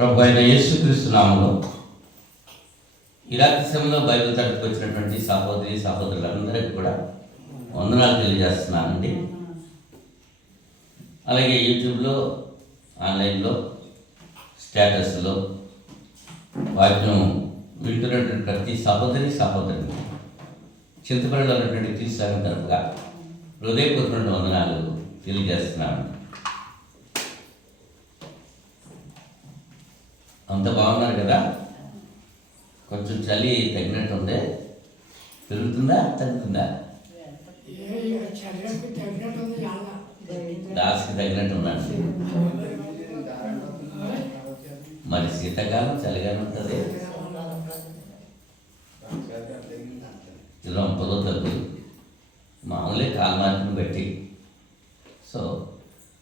ప్రభు అయిన యేసుక్రీస్తు నామములో ఈ రాత్రి సమయంలో బైబిల్ తరగతికి వచ్చినటువంటి సహోదరి సహోదరులందరికీ కూడా వందనాలు తెలియజేస్తున్నానండి. అలాగే యూట్యూబ్లో, ఆన్లైన్లో, స్టేటస్లో వాక్యం వింటున్నటువంటి ప్రతి సహోదరిని చింతపల్లిలో ఉన్నటువంటి తీర్చాలని తరపుగా హృదయపూర్వక వందనాలు తెలియజేస్తున్నాను. అంత బాగున్నారు కదా? కొంచెం చలి తగ్గినట్టు ఉంది. పెరుగుతుందా తగ్గుతుందా? దాస్కి తగ్గినట్టు ఉన్నాను. మరి శీతాకాలం చలిగానే ఉంటుంది. ఇలా పొదో తగ్గు మామూలే కాలమార్పుని బట్టి. సో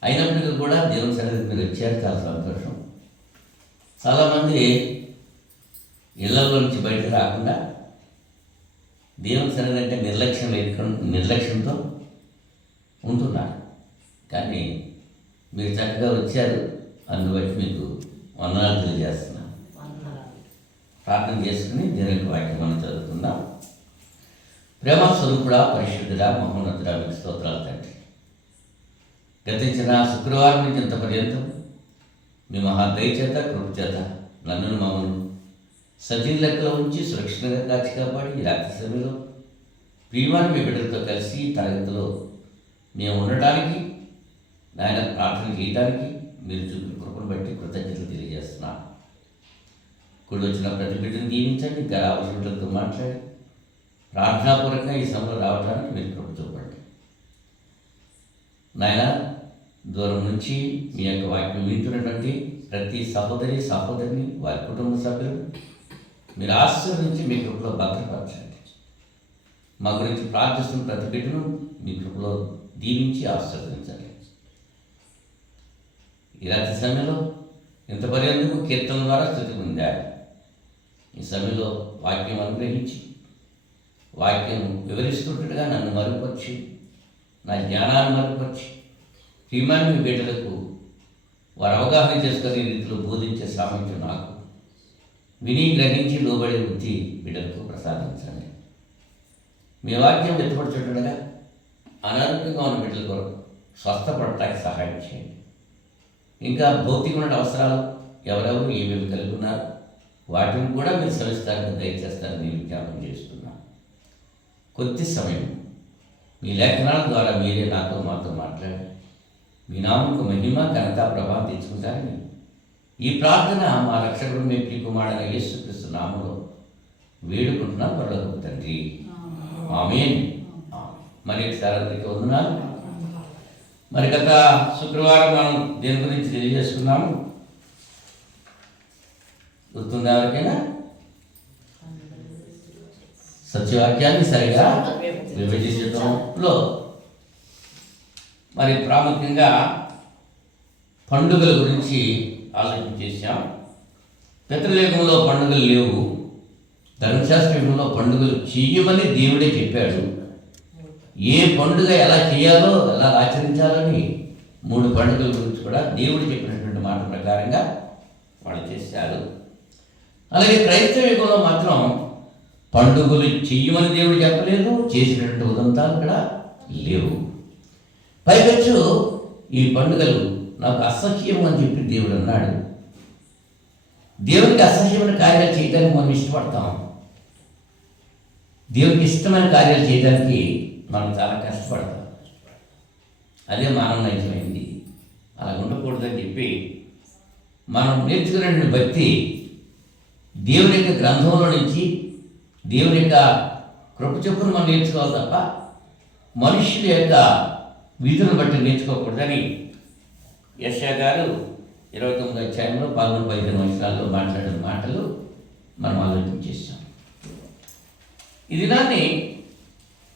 అయినప్పటికీ కూడా దేవుని సన్నిధికి మీరు వచ్చారు, చాలా సంతోషం. చాలామంది ఇళ్లలో నుంచి బయటకు రాకుండా దేవుని సన్నిధి అంటే నిర్లక్ష్యంతో ఉంటున్నారు. కానీ మీరు చక్కగా వచ్చారు, అందుబట్టి మీకు వందనాలు తెలియజేస్తున్నాను. ప్రార్థన చేసుకుని దేవుని వాక్యం మనం చదువుకుందాం. ప్రేమ స్వరూపుడా, పరిశుద్ధుడా, మహోన్నతుడా, మీకు స్తోత్రాలు తండ్రి. గతించిన శుక్రవారం నుంచి ఇంత పర్యంతం మీ మహాదయచేత కృపచేత నన్ను మమ్మల్ని సజీవ లెక్కలో ఉంచి సురక్షితంగా కాచి కాపాడి ఈ రాత్రి సమయంలో ప్రియమైన మీ బిడ్డలతో కలిసి తరగతిలో మేము ఉండటానికి, నాయన ప్రార్థన చేయడానికి మీరు చూపిన కృపను బట్టి కృతజ్ఞతలు తెలియజేస్తున్నాను. కూడి వచ్చిన ప్రతి బిడ్డను దీవించండి, అవసరంతో మాట్లాడి ప్రార్థనాపూర్వకంగా ఈ సమయంలో రావడానికి మీరు కృప చూపండి. నాయన దూరం నుంచి మీ యొక్క వాక్యం వింటున్నటువంటి ప్రతి సహోదరిని, వారి కుటుంబ సభ్యులు మీరు ఆశీర్వదించి మీ కృపలో భద్రపరచండి. మా గురించి ప్రార్థిస్తున్న ప్రతి బిడ్డను మీ కృపలో దీవించి ఆశీర్వదించండి. ఈ రాత్రి సమయంలో ఇంత పర్యంతకు కీర్తన ద్వారా స్థుతి పొందారు. ఈ సమయంలో వాక్యం అనుగ్రహించి వాక్యం వివరిస్తుండగా నన్ను మరుగుపరిచి, నా జ్ఞానాన్ని మరుగుపరిచి, ప్రియమైన మీ బిడ్డలకు వారు అవగాహన చేసుకునే రీతిలో బోధించే సామర్థ్యం నాకు, విని గ్రహించి లోబడే బుద్ధి బిడ్డలకు ప్రసాదించండి. మీ వాక్యం వెతుపడుతుండగా అనారోగ్యంగా ఉన్న బిడ్డల కొరకు స్వస్థపడటానికి సహాయం చేయండి. ఇంకా భౌతికమైన అవసరాలు ఎవరెవరు ఏమేమి కలిగి ఉన్నారు వాటిని కూడా మీరు సవిస్తారంగా దయచేస్తారని నేను విజ్ఞాపనం చేస్తున్నాను. కొద్ది సమయం మీ లేఖనాల ద్వారా మీరే మాతో మాట్లాడి మీ నామకు మహిమ, ఘనత, ప్రభావం తెచ్చుకుంటారని ఈ ప్రార్థన మా రక్షకుడు మీ ప్రియ కుమారుడైన యేసుక్రీస్తు నామములో వేడుకుంటున్నాం పరలోకపు తండ్రి. ఆమేన్. మరి ఒకసారి వందనాలు. మరి గత శుక్రవారం మనం దేని గురించి తెలియజేసుకున్నాము? గుర్తుందా ఎవరికైనా? సత్యవాక్యాన్ని సరిగా విభజించడంలో మరి ప్రాముఖ్యంగా పండుగల గురించి ఆలోచన చేశాం. పితృయుగంలో పండుగలు లేవు, ధర్మశాస్త్ర యుగంలో పండుగలు చెయ్యమని దేవుడే చెప్పాడు. ఏ పండుగ ఎలా చేయాలో, ఎలా ఆచరించాలని 3 పండుగల గురించి కూడా దేవుడు చెప్పినటువంటి మాట ప్రకారంగా వాళ్ళు చేశారు. అలాగే క్రైస్తవ యుగంలో మాత్రం పండుగలు చెయ్యమని దేవుడు చెప్పలేదు, చేసినటువంటి ఉదంతాలు కూడా లేవు. పైపెచ్చు ఈ పండుగలు నాకు అసహ్యం అని చెప్పి దేవుడు అన్నాడు. దేవునికి అసహ్యమైన కార్యాలు చేయడానికి మనం ఇష్టపడతాం. దేవునికి ఇష్టమైన కార్యాలు చేయడానికి మనం చాలా కష్టపడతాం. అదే మానవ నైజమైంది. అలా ఉండకూడదని చెప్పి మనం నేర్చుకునే భక్తి దేవుని యొక్క గ్రంథంలో నుంచి, దేవుని యొక్క కృప చొప్పున మనం నేర్చుకోవాలి తప్ప మనుషుల యొక్క విధులను బట్టి నేర్చుకోకూడదని యెషయా గారు 29వ అధ్యాయంలో 14-15 వచనాల్లో మాట్లాడిన మాటలు మనం ఆలోచన చేస్తాం. ఈ దినాన్ని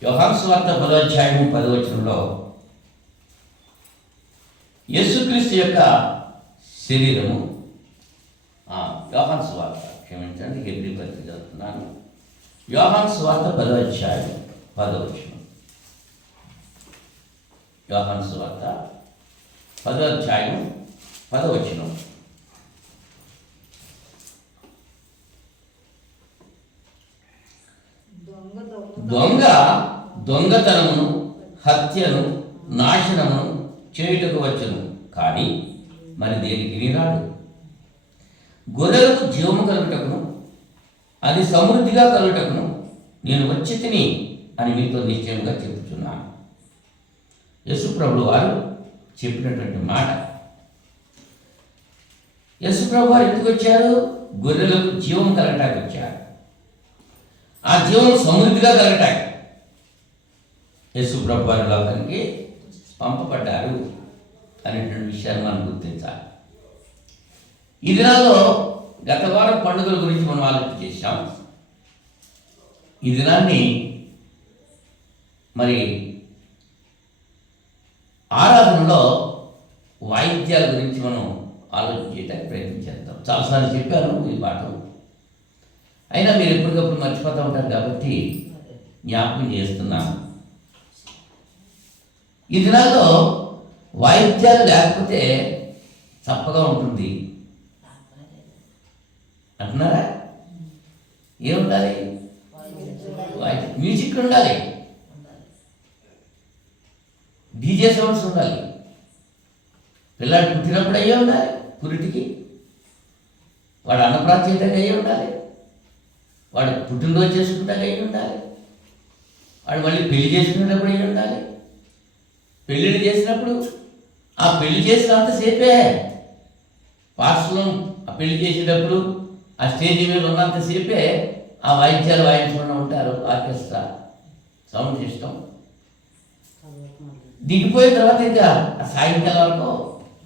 యోహాను సువార్త 10వ అధ్యాయము 10వ వచనంలో యేసుక్రీస్తు యొక్క శరీరము, యోహాను సువార్త, క్షమించండి, హెబ్రీ పత్రిక చదువుతున్నాను. యోహాను సువార్త 10వ అధ్యాయం 10వ వచనం. యోహాను సువార్త 10వ అధ్యాయం 10వ వచనం. దొంగతనమును, హత్యను, నాశనమును చేయుటకు వచ్చును, కానీ మరి దేనికి రాడు. గొర్రెలకు జీవము కలుగుటకును అది సమృద్ధిగా కలుగుటకును నేను వచ్చి తిని అని మీతో నిశ్చయంగా చెబుతున్నాను. యేసుప్రభువు వారు చెప్పినటువంటి మాట. యేసుప్రభు వారు ఎందుకు వచ్చారు? గొర్రెలకు జీవం కలగటానికి వచ్చారు. ఆ జీవం సమృద్ధిగా కలగటానికి యేసుప్రభు వారి లోకానికి పంపబడ్డారు అనేటువంటి విషయాన్ని మనం గుర్తించాలి. ఈ దినాల్లో గత వారం పండుగల గురించి మనం ఆలోచన చేశాం. ఈ దినాన్ని మరి ఆరాధనలో వాయిద్యాల గురించి మనం ఆలోచన చేయడానికి ప్రయత్నం చేద్దాం. చాలాసార్లు చెప్పాను ఈ పాఠం, అయినా మీరు ఎప్పటికప్పుడు మర్చిపోతూ ఉంటారు కాబట్టి జ్ఞాపకం చేస్తున్నాను. ఈ దినాల్లో వాయిద్యాలు లేకపోతే చప్పగా ఉంటుంది అంటున్నారా? ఏముండాలి? మ్యూజిక్ ఉండాలి, డీజే సౌండ్స్ ఉండాలి. పిల్లాడు పుట్టినప్పుడు అయ్యే ఉండాలి, పురిటికి వాడు అన్నప్రాప్తి చేయడానికి అయ్యి ఉండాలి, వాడు పుట్టినరోజు చేసుకుంటాక అయ్యి ఉండాలి, వాడు మళ్ళీ పెళ్లి చేసుకునేటప్పుడు అయ్యి ఉండాలి. పెళ్ళిళ్ళు చేసినప్పుడు ఆ పెళ్లి చేసినంతసేపే పాస్టర్లు ఆ పెళ్లి చేసేటప్పుడు ఆ స్టేజ్ మీద ఉన్నంతసేపే ఆ వాయిద్యాలు వాయించుకుంటూ ఉంటారు. ఆర్కెస్ట్రా సౌండ్ సిస్టమ్ దిగిపోయిన తర్వాత ఇంకా ఆ సాయంకాలం వరకు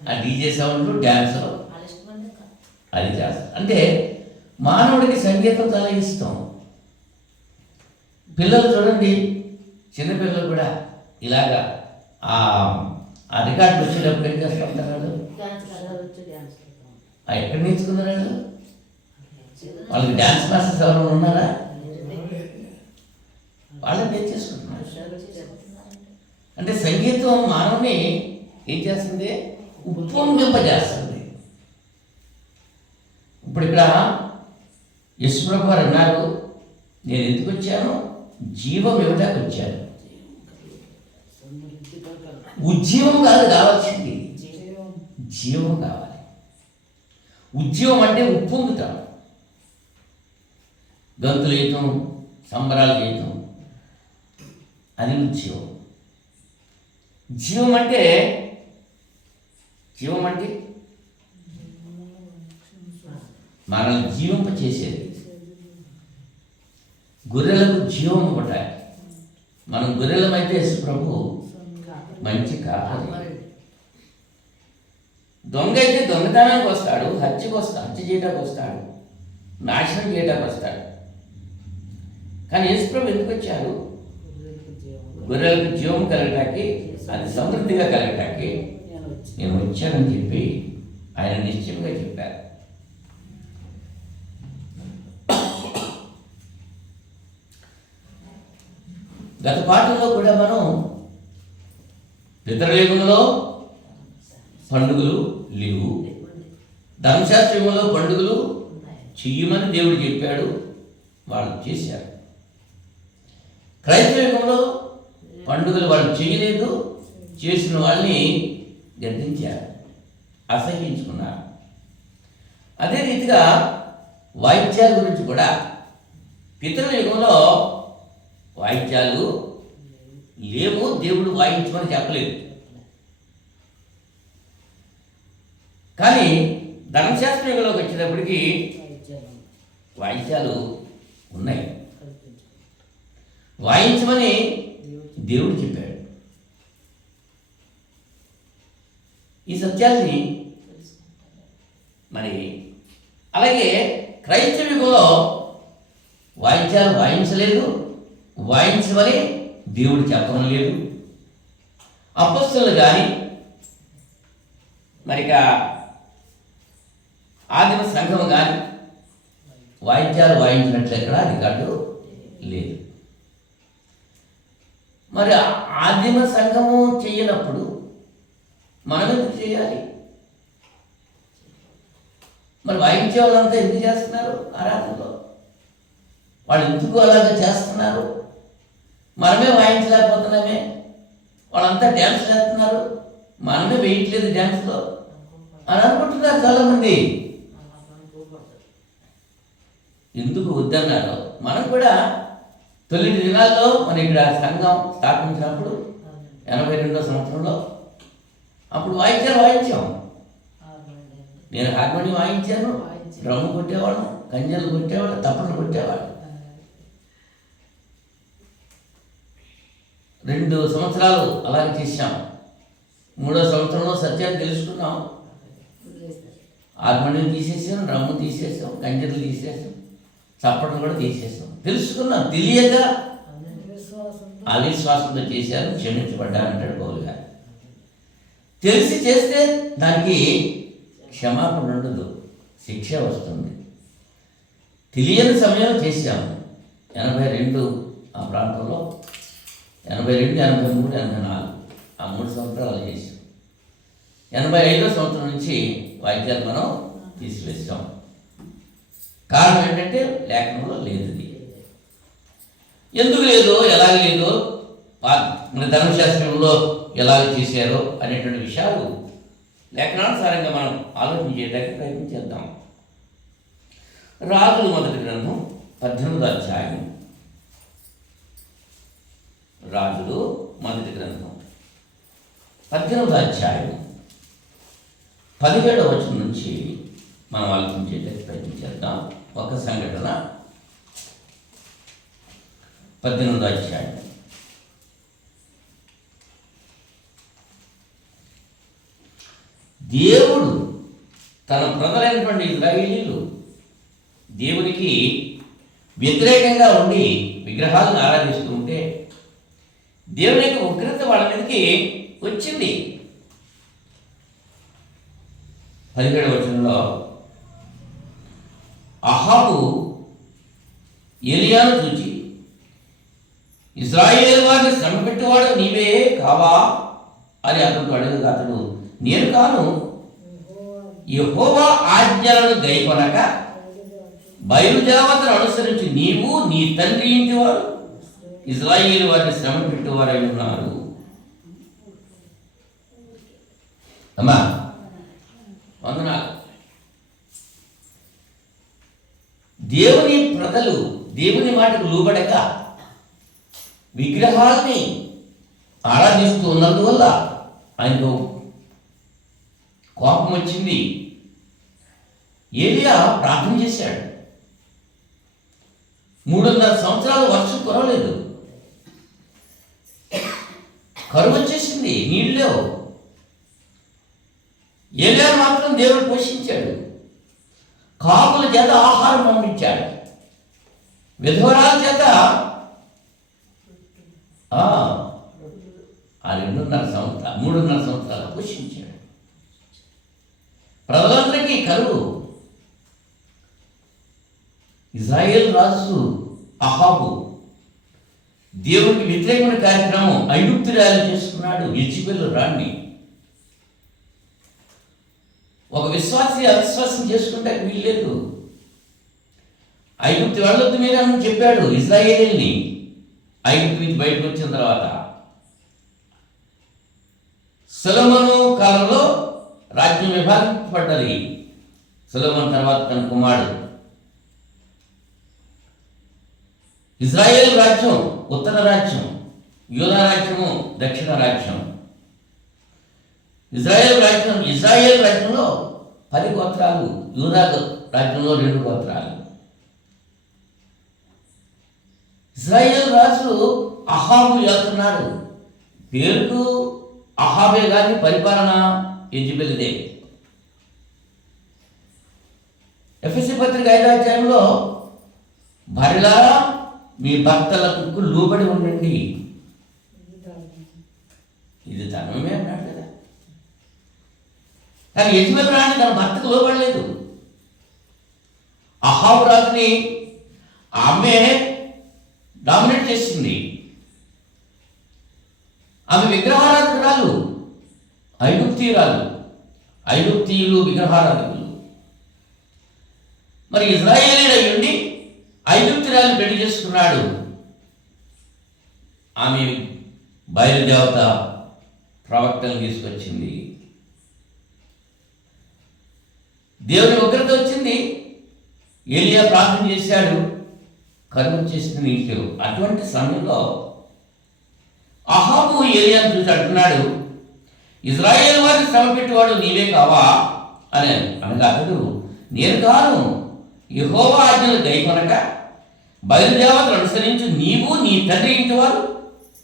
ఆ డీజే సౌండ్లు, డ్యాన్సులు అది చేస్తారు. అంటే మానవుడికి సంగీతం చాలా ఇష్టం. పిల్లలు చూడండి, చిన్నపిల్లలు కూడా ఇలాగా ఆ రికార్డు వచ్చేటప్పుడు ఏం చేస్తుంటారు వాళ్ళు? ఎక్కడ నేర్చుకున్నారు వాళ్ళు? వాళ్ళకి డ్యాన్స్ మాస్టర్స్ ఎవరైనా ఉన్నారా? వాళ్ళని నేర్చేసుకుంటున్నారు. అంటే సంగీతం మానవుని ఏం చేస్తుంది? ఉప్పొంగింపజేస్తుంది. ఇప్పుడు ఇక్కడ యేసుప్రభు వారు అన్నారు, నేను ఎందుకు వచ్చాను? జీవం ఇవ్వడానికి వచ్చాను. ఉజ్జీవం కాదు కావాల్సింది, జీవం కావాలి. ఉజ్జీవం అంటే ఉప్పొంగుతాం, గంతులు వేయటం, సంబరాలు చేయటం, అది ఉజ్జీవం. జీవం అంటే మనల్ని జీవింప చేసేది. గొర్రెలకు జీవం ఒకటి. మనం గొర్రెలమైతే యేసు ప్రభు మంచి కాపాలి. దొంగ అయితే దొంగతనానికి వస్తాడు, హత్య చేయడానికి వస్తాడు, నాశనం చేయడానికి వస్తాడు. కానీ యేసు ప్రభు ఎందుకు వచ్చారు? గొర్రెలకు జీవం కలగటానికి, అది సమృద్ధిగా కలగటానికి నేను వచ్చానని చెప్పి ఆయన నిశ్చయంగా చెప్పారు. గత పాఠంలో కూడా మనం పితృయుగంలో పండుగలు లేవు, ధర్మశాస్త్రంలో పండుగలు చెయ్యమని దేవుడు చెప్పాడు, వాళ్ళు చేశారు. క్రైస్తవ యుగంలో పండుగలు వాళ్ళు చేయలేదు, చేసిన వాళ్ళని గద్దించారు, అసహించుకున్నారు. అదే రీతిగా వాయిద్యాల గురించి కూడా పితరుల యుగంలో వాయిద్యాలు లేవు, దేవుడు వాయించమని చెప్పలేదు. కానీ ధర్మశాస్త్ర యుగంలోకి వచ్చేటప్పటికి వాయిద్యాలు ఉన్నాయి, వాయించమని దేవుడు చెప్పాడు. ఈ సత్యాన్ని మరి అలాగే క్రైస్తవ యుగంలో వాయిద్యాలు వాయించలేదు, వాయించమని దేవుడు చెప్పడం లేదు. అపొస్తలులు కానీ మరిక ఆదిమ సంఘం కానీ వాయిద్యాలు వాయించినట్లు ఎక్కడ రికార్డు లేదు. మరి ఆదిమ సంఘము చేయనప్పుడు మనం ఎందుకు చేయాలి? మరి వాయించే వాళ్ళంతా ఎందుకు చేస్తున్నారు ఆరాధనలో? వాళ్ళు ఎందుకు అలాగా చేస్తున్నారు? మనమే వాయించలేకపోతున్నామే, వాళ్ళంతా డ్యాన్స్ చేస్తున్నారు, మనమే వేయట్లేదు డ్యాన్స్లో అని అనుకుంటున్నారు చాలామంది. ఎందుకు వద్దన్నారు? మనం కూడా తొలి దినాల్లో మన ఇక్కడ సంఘం స్థాపించినప్పుడు 82వ సంవత్సరంలో అప్పుడు వాయించాం. నేను హార్మోనియం వాయించాను, డ్రమ్ము కొట్టేవాడు, కంజలు కొట్టేవాడు, తప్పలు కొట్టేవాడు. 2 సంవత్సరాలు అలాగే చేశాం. 3వ సంవత్సరంలో సత్యాన్ని తెలుసుకున్నాం. హార్మోనియం తీసేసాం, డ్రమ్ము తీసేసాం, కంజలు తీసేసాం, చప్పట్లు కూడా తీసేసాం. తెలుసుకున్నాం, తెలియక అవిశ్వాసంతో చేశారు, క్షమించబడ్డారంటాడు పౌలు గారు. తెలిసి చేస్తే దానికి క్షమాపణ ఉండదు, శిక్ష వస్తుంది. తెలియని సమయం చేశాము. 82 ఆ ప్రాంతంలో 82, 83, 84 ఆ 3 సంవత్సరాలు చేశాం. 85వ సంవత్సరం నుంచి వాయిద్యాలు మనం తీసివేసాం. కారణం ఏంటంటే లేఖనంలో లేదు. ఎందుకు లేదో, ఎలాగ లేదో, మన ధర్మశాస్త్రంలో ఎలాగ చేశారో అనేటువంటి విషయాలు లేఖనానుసారంగా మనం ఆలోచన చేయడానికి ప్రయత్నం చేద్దాం. రాజులు మొదటి గ్రంథం 18వ అధ్యాయం. రాజులు మొదటి గ్రంథం 18వ అధ్యాయం 17వ వచనం నుంచి మనం ఆలోచించేటట్టు ప్రయత్నం చేద్దాం. ఒక సంఘటన 18వ అధ్యాయం. దేవుడు తన ప్రజలైనటువంటి ఇశ్రాయేలీయులు దేవునికి వ్యతిరేకంగా ఉండి విగ్రహాలను ఆరాధిస్తూ ఉంటే దేవుని యొక్క ఉగ్రత వాళ్ళ మీదకి వచ్చింది. 17వ వచనంలో అహాబు ఏలియాను చూచి, ఇశ్రాయేలు వారిని శ్రమ పెట్టేవాడు నీవే కావా అని అతను అడుగుగా, అతడు నేను కాను, యెహోవా ఆజ్ఞలను గైకొనక బయలుదేవతను అనుసరించి నీవు నీ తండ్రి ఇంటి వారు ఇశ్రాయేలు వారిని శ్రమ పెట్టేవారై ఉన్నారు. అమ్మా వందనాలు. దేవుని ప్రజలు దేవుని మాటకు లోబడక విగ్రహాల్ని ఆరాధిస్తూ ఉన్నందువల్ల ఆయనకు కోపం వచ్చింది. ఏలియా ప్రార్థన చేశాడు. 3.5 సంవత్సరాలు వర్షం కురవలేదు, కరువు వచ్చేసింది, నీళ్ళు లేవు. ఏలియా మాత్రం దేవుడు పోషించాడు, కాకుల చేత ఆహారం పంపించాడు, విధవరాల చేత ఆ 3.5 సంవత్సరాలు పోషించాడు. ప్రజలందరికీ కరువు. ఇశ్రాయేలు రాజు అహాబు దేవుడికి వ్యతిరేకమైన కార్యక్రమం ఐగుప్తురాలు చేసుకున్నాడు. యెజెబెలు రాణి. ఒక విశ్వాసి అవిశ్వాసం చేసుకుంటే వీల్లేదు. ఐగుప్తు వెళ్ళొద్దు మీరు అని చెప్పాడు ఇశ్రాయేలీయుల్ని. ఐగుప్తు నుంచి బయటకు వచ్చిన తర్వాత సొలొమోను కాలంలో రాజ్యం విభాగించబడ్డది. సొలొమోను తర్వాత తన కుమారుడు. ఇజ్రాయేల్ రాజ్యం ఉత్తర రాజ్యం, యూదా రాజ్యము దక్షిణ రాజ్యం. ఇజ్రాయేల్ రాజ్యంలో 10 గోత్రాలు, యూదా రాజ్యంలో 2 గోత్రాలు. ఇజ్రాయేల్ రాజు అహాబు వెళ్తున్నాడు. పేరుకు అహాబే గాని పరిపాలన యెజెబెలుదే. ఎఫెసీ పత్రిక 5వ అధ్యాయంలో భార్యలారా మీ భర్తలకు లోబడి ఉండండి, ఇది ధర్మమే అన్నాడు కదా. కానీ యెజెబెలు రాణి తన భర్తకు లోబడలేదు. అహాబు రాజుని ఆమె డామినేట్ చేసింది. ఆమె విగ్రహారాధకురాలు, ఐగుప్తీయులు విగ్రహారాధకులు. మరి ఇశ్రాయేలీయుడు అయ్యుండి ఐగుప్తురాలు పెళ్లి చేసుకున్నాడు. ఆమె బయలుదేవత ప్రవక్తను తీసుకొచ్చింది. దేవుని ఉగ్రత వచ్చింది. ఏలియా ప్రార్థన చేశాడు, కరువు చేసిన నీళ్ళు. అటువంటి సమయంలో అహాబు ఏలియాను చూసి అంటున్నాడు, ఇజ్రాయేల్ వారిని శ్రమ పెట్టేవాడు నీవే కావా అని అనగా అతడు, నేను కాను, యెహోవా ఆజ్ఞలు గైకొనక బయలుదేవతలు అనుసరించి నీవు నీ తండ్రి ఇంటి వారు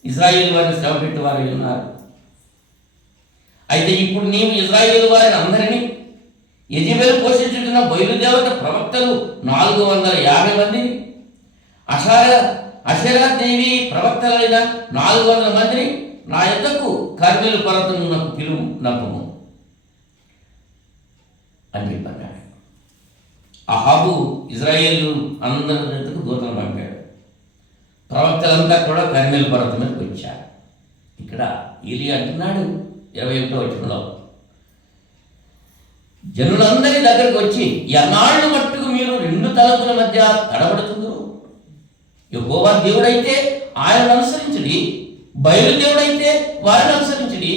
ఇజ్రాయేల్ వారిని శ్రమ పెట్టేవారు ఉన్నారు. అయితే ఇప్పుడు నీవు ఇజ్రాయేల్ వారిని అందరినీ యెజెబెలు పోషించుతున్న బయలుదేవత ప్రవక్తలు 450 మందిని, అషేరా దేవి ప్రవక్తలైన 400 మందిని నా యొద్దకు కర్మెలు పర్వతమునకు నంపము అని చెప్పన్నాడు. అహాబు ఇజ్రాయేలు అందరి యొద్దకు దూతలు పంపాడు. ప్రవక్తలంతా కూడా కర్మెలు పర్వతం మీదకి వచ్చారు. ఇక్కడ ఏలియా అంటున్నాడు 21వ వచనంలో, జనులందరి దగ్గరకు వచ్చి, ఎన్నాళ్ళు మట్టుకు మీరు 2 తలపుల మధ్య తడబడుతుందరు? యెహోవా దేవుడైతే ఆయన అనుసరించుడి, బయలుదేవుడైతే వారిని అనుసరించుడి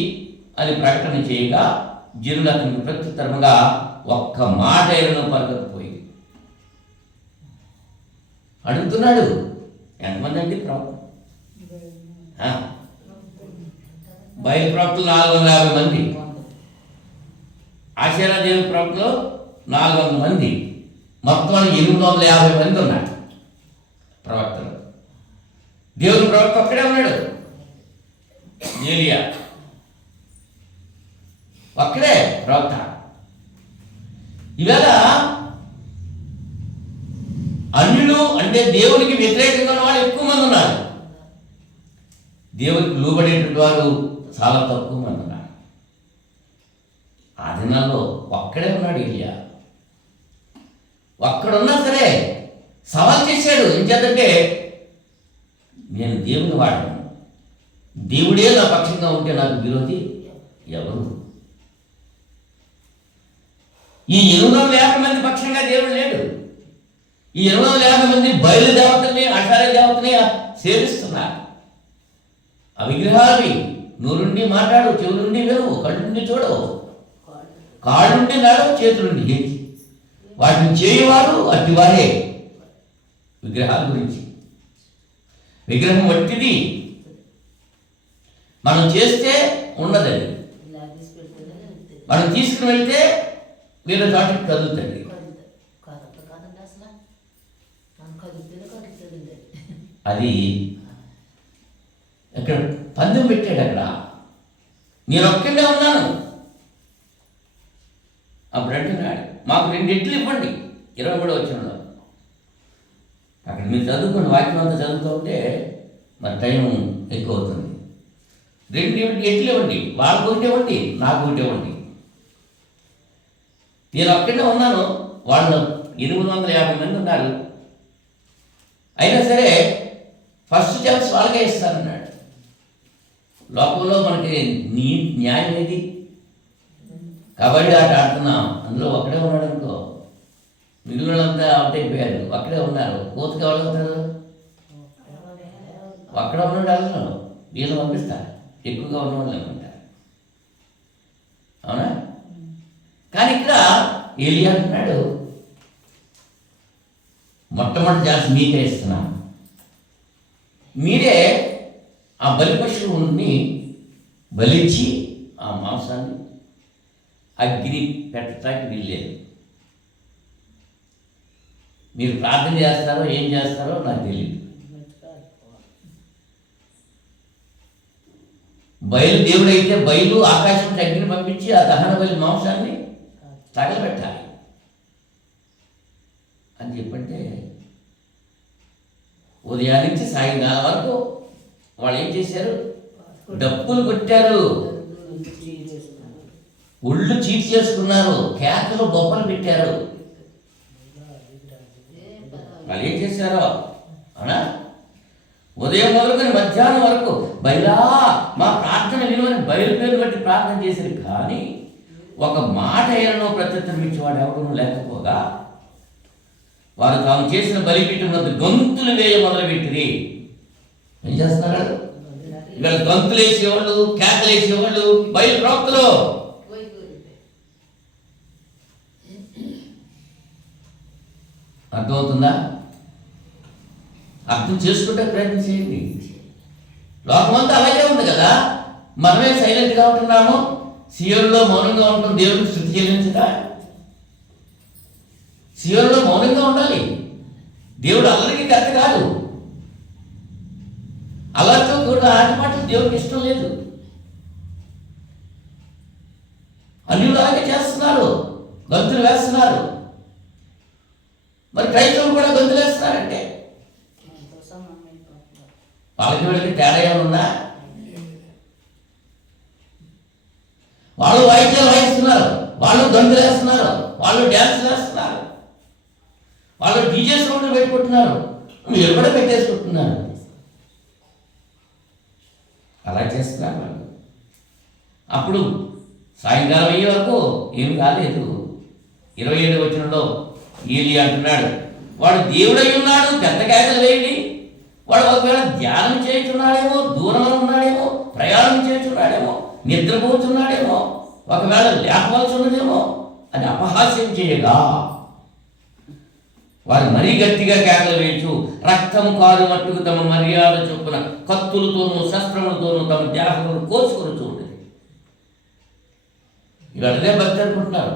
అని ప్రకటన చేయగా జనులు అతనికి ప్రత్యుత్తరముగా ఒక్క మాట అయినా పలకకపోయి. అడుగుతున్నాడు, ఎంతమంది అండి ప్రవక్త? బయలు ప్రవక్తలు 450 మంది, ఆషేరా దేవి ప్రవక్తలు 400 మంది, మొత్తం 850 మంది ఉన్నారు ప్రవక్తలు. దేవుని ప్రవక్త ఒక్కడే ఉన్నాడు, ఏలియా ఒక్కడే ప్రవక్త. ఇవాళ అన్యులు అంటే దేవునికి వ్యతిరేకంగా ఉన్న వాళ్ళు ఎక్కువ మంది ఉన్నారు, దేవునికి లోబడేటువంటి వారు చాలా తక్కువ మంది ఉన్నారు. ఆ దినాల్లో ఒక్కడే ఉన్నాడు ఏలియా. ఒక్కడున్నా సరే సవాల్ చేశాడు. ఏం చేద్దంటే, నేను దేవుని వాడను, దేవుడే నా పక్షంగా ఉంటే నాకు విరోధి ఎవరు? ఈ 850 మంది పక్షంగా దేవుడు లేడు. ఈ 850 మంది బయలుదేవతల్ని అషారా దేవతని సేవిస్తున్నారు. ఆ విగ్రహాలవి నోరుండి మాట్లాడు, చెవులుండి వినవు, కళ్ళుండి చూడవు, కాళ్ళుండి నాడవు, చేతులుండి హెచ్చి వాటిని చేయవారు అట్టివారే. విగ్రహాల గురించి, విగ్రహం వట్టిది, మనం చేస్తే ఉండదండి, మనం తీసుకుని వెళ్తే వేరే చోటికి కదులుతుంది. అది అక్కడ పందెం పెట్టాడు. అక్కడ నేను ఒక్కడే ఉన్నాను. అప్పుడు అంటున్నాడు, మాకు 2 ఎడ్లు ఇవ్వండి. 23వ వచనంలో అక్కడ మీరు చదువుకోండి, వాక్యం అంతా చదువుతూ ఉంటే మరి టైం ఎక్కువ అవుతుంది. 2 ఎడ్లు ఇవ్వండి, వాళ్ళకు ఒకటి ఇవ్వండి, నాకు ఒకటి ఇవ్వండి. నేను ఒక్కడే ఉన్నాను, వాళ్ళు 850 మంది ఉన్నారు. అయినా సరే ఫస్ట్ ఛాన్స్ వాళ్ళకే ఇస్తానన్నాడు. లోకంలో మనకి న్యాయం ఏది? కబడ్డీ ఆట ఆడుతున్నాం, అందులో ఒక్కడే ఉన్నాడు అనుకో, మిగిలినంతా అవుట్ అయిపోయారు, ఒక్కడే ఉన్నారు. కోతికి ఎవరు అవుతారు? ఒక్కడే ఉన్నాడు. వాళ్ళు వీళ్ళు పంపిస్తారు, ఎక్కువగా ఉన్న వాళ్ళు అనుకుంటారు. అవునా? కానీ ఇక్కడ ఏలియా అంటున్నాడు, మొట్టమొదటి ఛాన్స్ మీకే ఇస్తున్నాను. మీరే ఆ బలి పశువుని బలిచ్చి ఆ మాంసాన్ని అగ్ని పెట్టడానికి వీల్లేదు. మీరు ప్రార్థన చేస్తారో ఏం చేస్తారో నాకు తెలియదు. బయలు దేవుడైతే బయలు ఆకాశం అగ్ని పంపించి ఆ దహన బలి మాంసాన్ని తగలబెట్టాలి అని చెప్పంటే, ఉదయాన్నించి సాయంకాలం వరకు వాళ్ళు ఏం చేశారు? డప్పులు కొట్టారు, ఒళ్ళు చీట్ చేసుకున్నారు, కేకలు గొప్పలు పెట్టారు. వాళ్ళు ఏం చేశారో అవునా? ఉదయం మొదలుకొని మధ్యాహ్నం వరకు బయలా మా ప్రార్థన విలువని బయలుపేరు బట్టి ప్రార్థన చేశారు. కానీ ఒక మాట అయినను ప్రత్యుత్తరం ఇచ్చేవాడు ఎవడూ లేకపోగా వారు తాము చేసిన బలిపీఠం వద్ద గొంతులు వేయ మొదలుపెట్టిరి. ఏం చేస్తున్నారు? ఇక్కడ గంతులు వేసేవాళ్ళు, కేకలు వేసేవాళ్ళు బయలు ప్రవక్తలు. అర్థమవుతుందా? అర్థం చేసుకుంటే ప్రయత్నం చేయండి. లోకమంతా అలాగే ఉంది కదా, మనమే సైలెంట్గా ఉంటున్నాము. సియోనులో మౌనంగా ఉంటాం, దేవుడికి స్తుతి చెల్లించక. సియోనులో మౌనంగా ఉండాలి. దేవుడు అల్లరికి కరెక్ట్ కాదు. అల్లరితో కూడా ఆటపాటలు దేవుడికి ఇష్టం లేదు. అన్యులు అలాగే చేస్తున్నారు, గంతులు వేస్తున్నారు. మరి క్రైస్తవులు కూడా గంతులు వేస్తున్నారంటే వాళ్ళకి వీళ్ళకి తేడా ఏమన్నా? వాళ్ళు వాయిద్యాలు వాయిస్తున్నారు, వాళ్ళు గంతులు వేస్తున్నారు, వాళ్ళు డ్యాన్స్ వేస్తున్నారు, వాళ్ళు డీజే సౌండ్లు పెట్టుకుంటున్నారు, మీరు కూడా పెట్టేసుకుంటున్నారు. అలా చేస్తున్నారు వాళ్ళు. అప్పుడు సాయంకాలం అయ్యే వరకు ఏమి కాలేదు. 27వ వచనంలో ఏలియా అంటున్నాడు, వాడు దేవుడై ఉన్నాడు, పెద్ద కేకలు వేయండి. వాడు ఒకవేళ ధ్యానం చేస్తున్నాడేమో, దూరంలో ఉన్నాడేమో, ప్రయాణం చేస్తున్నాడేమో, నిద్రపోతున్నాడేమో, ఒకవేళ లేపవలసి ఉన్నదేమో అని అపహాస్యం చేయగా వారు మరీ గట్టిగా కేకలు వేయచ్చు, రక్తం కారు మట్టుకు తమ మర్యాద చొప్పున కత్తులతోనూ శస్త్రములతోనూ తమ దేహములను కోసుకొని చూడండి. ఇవన్నీ భక్తి అనుకుంటున్నారు.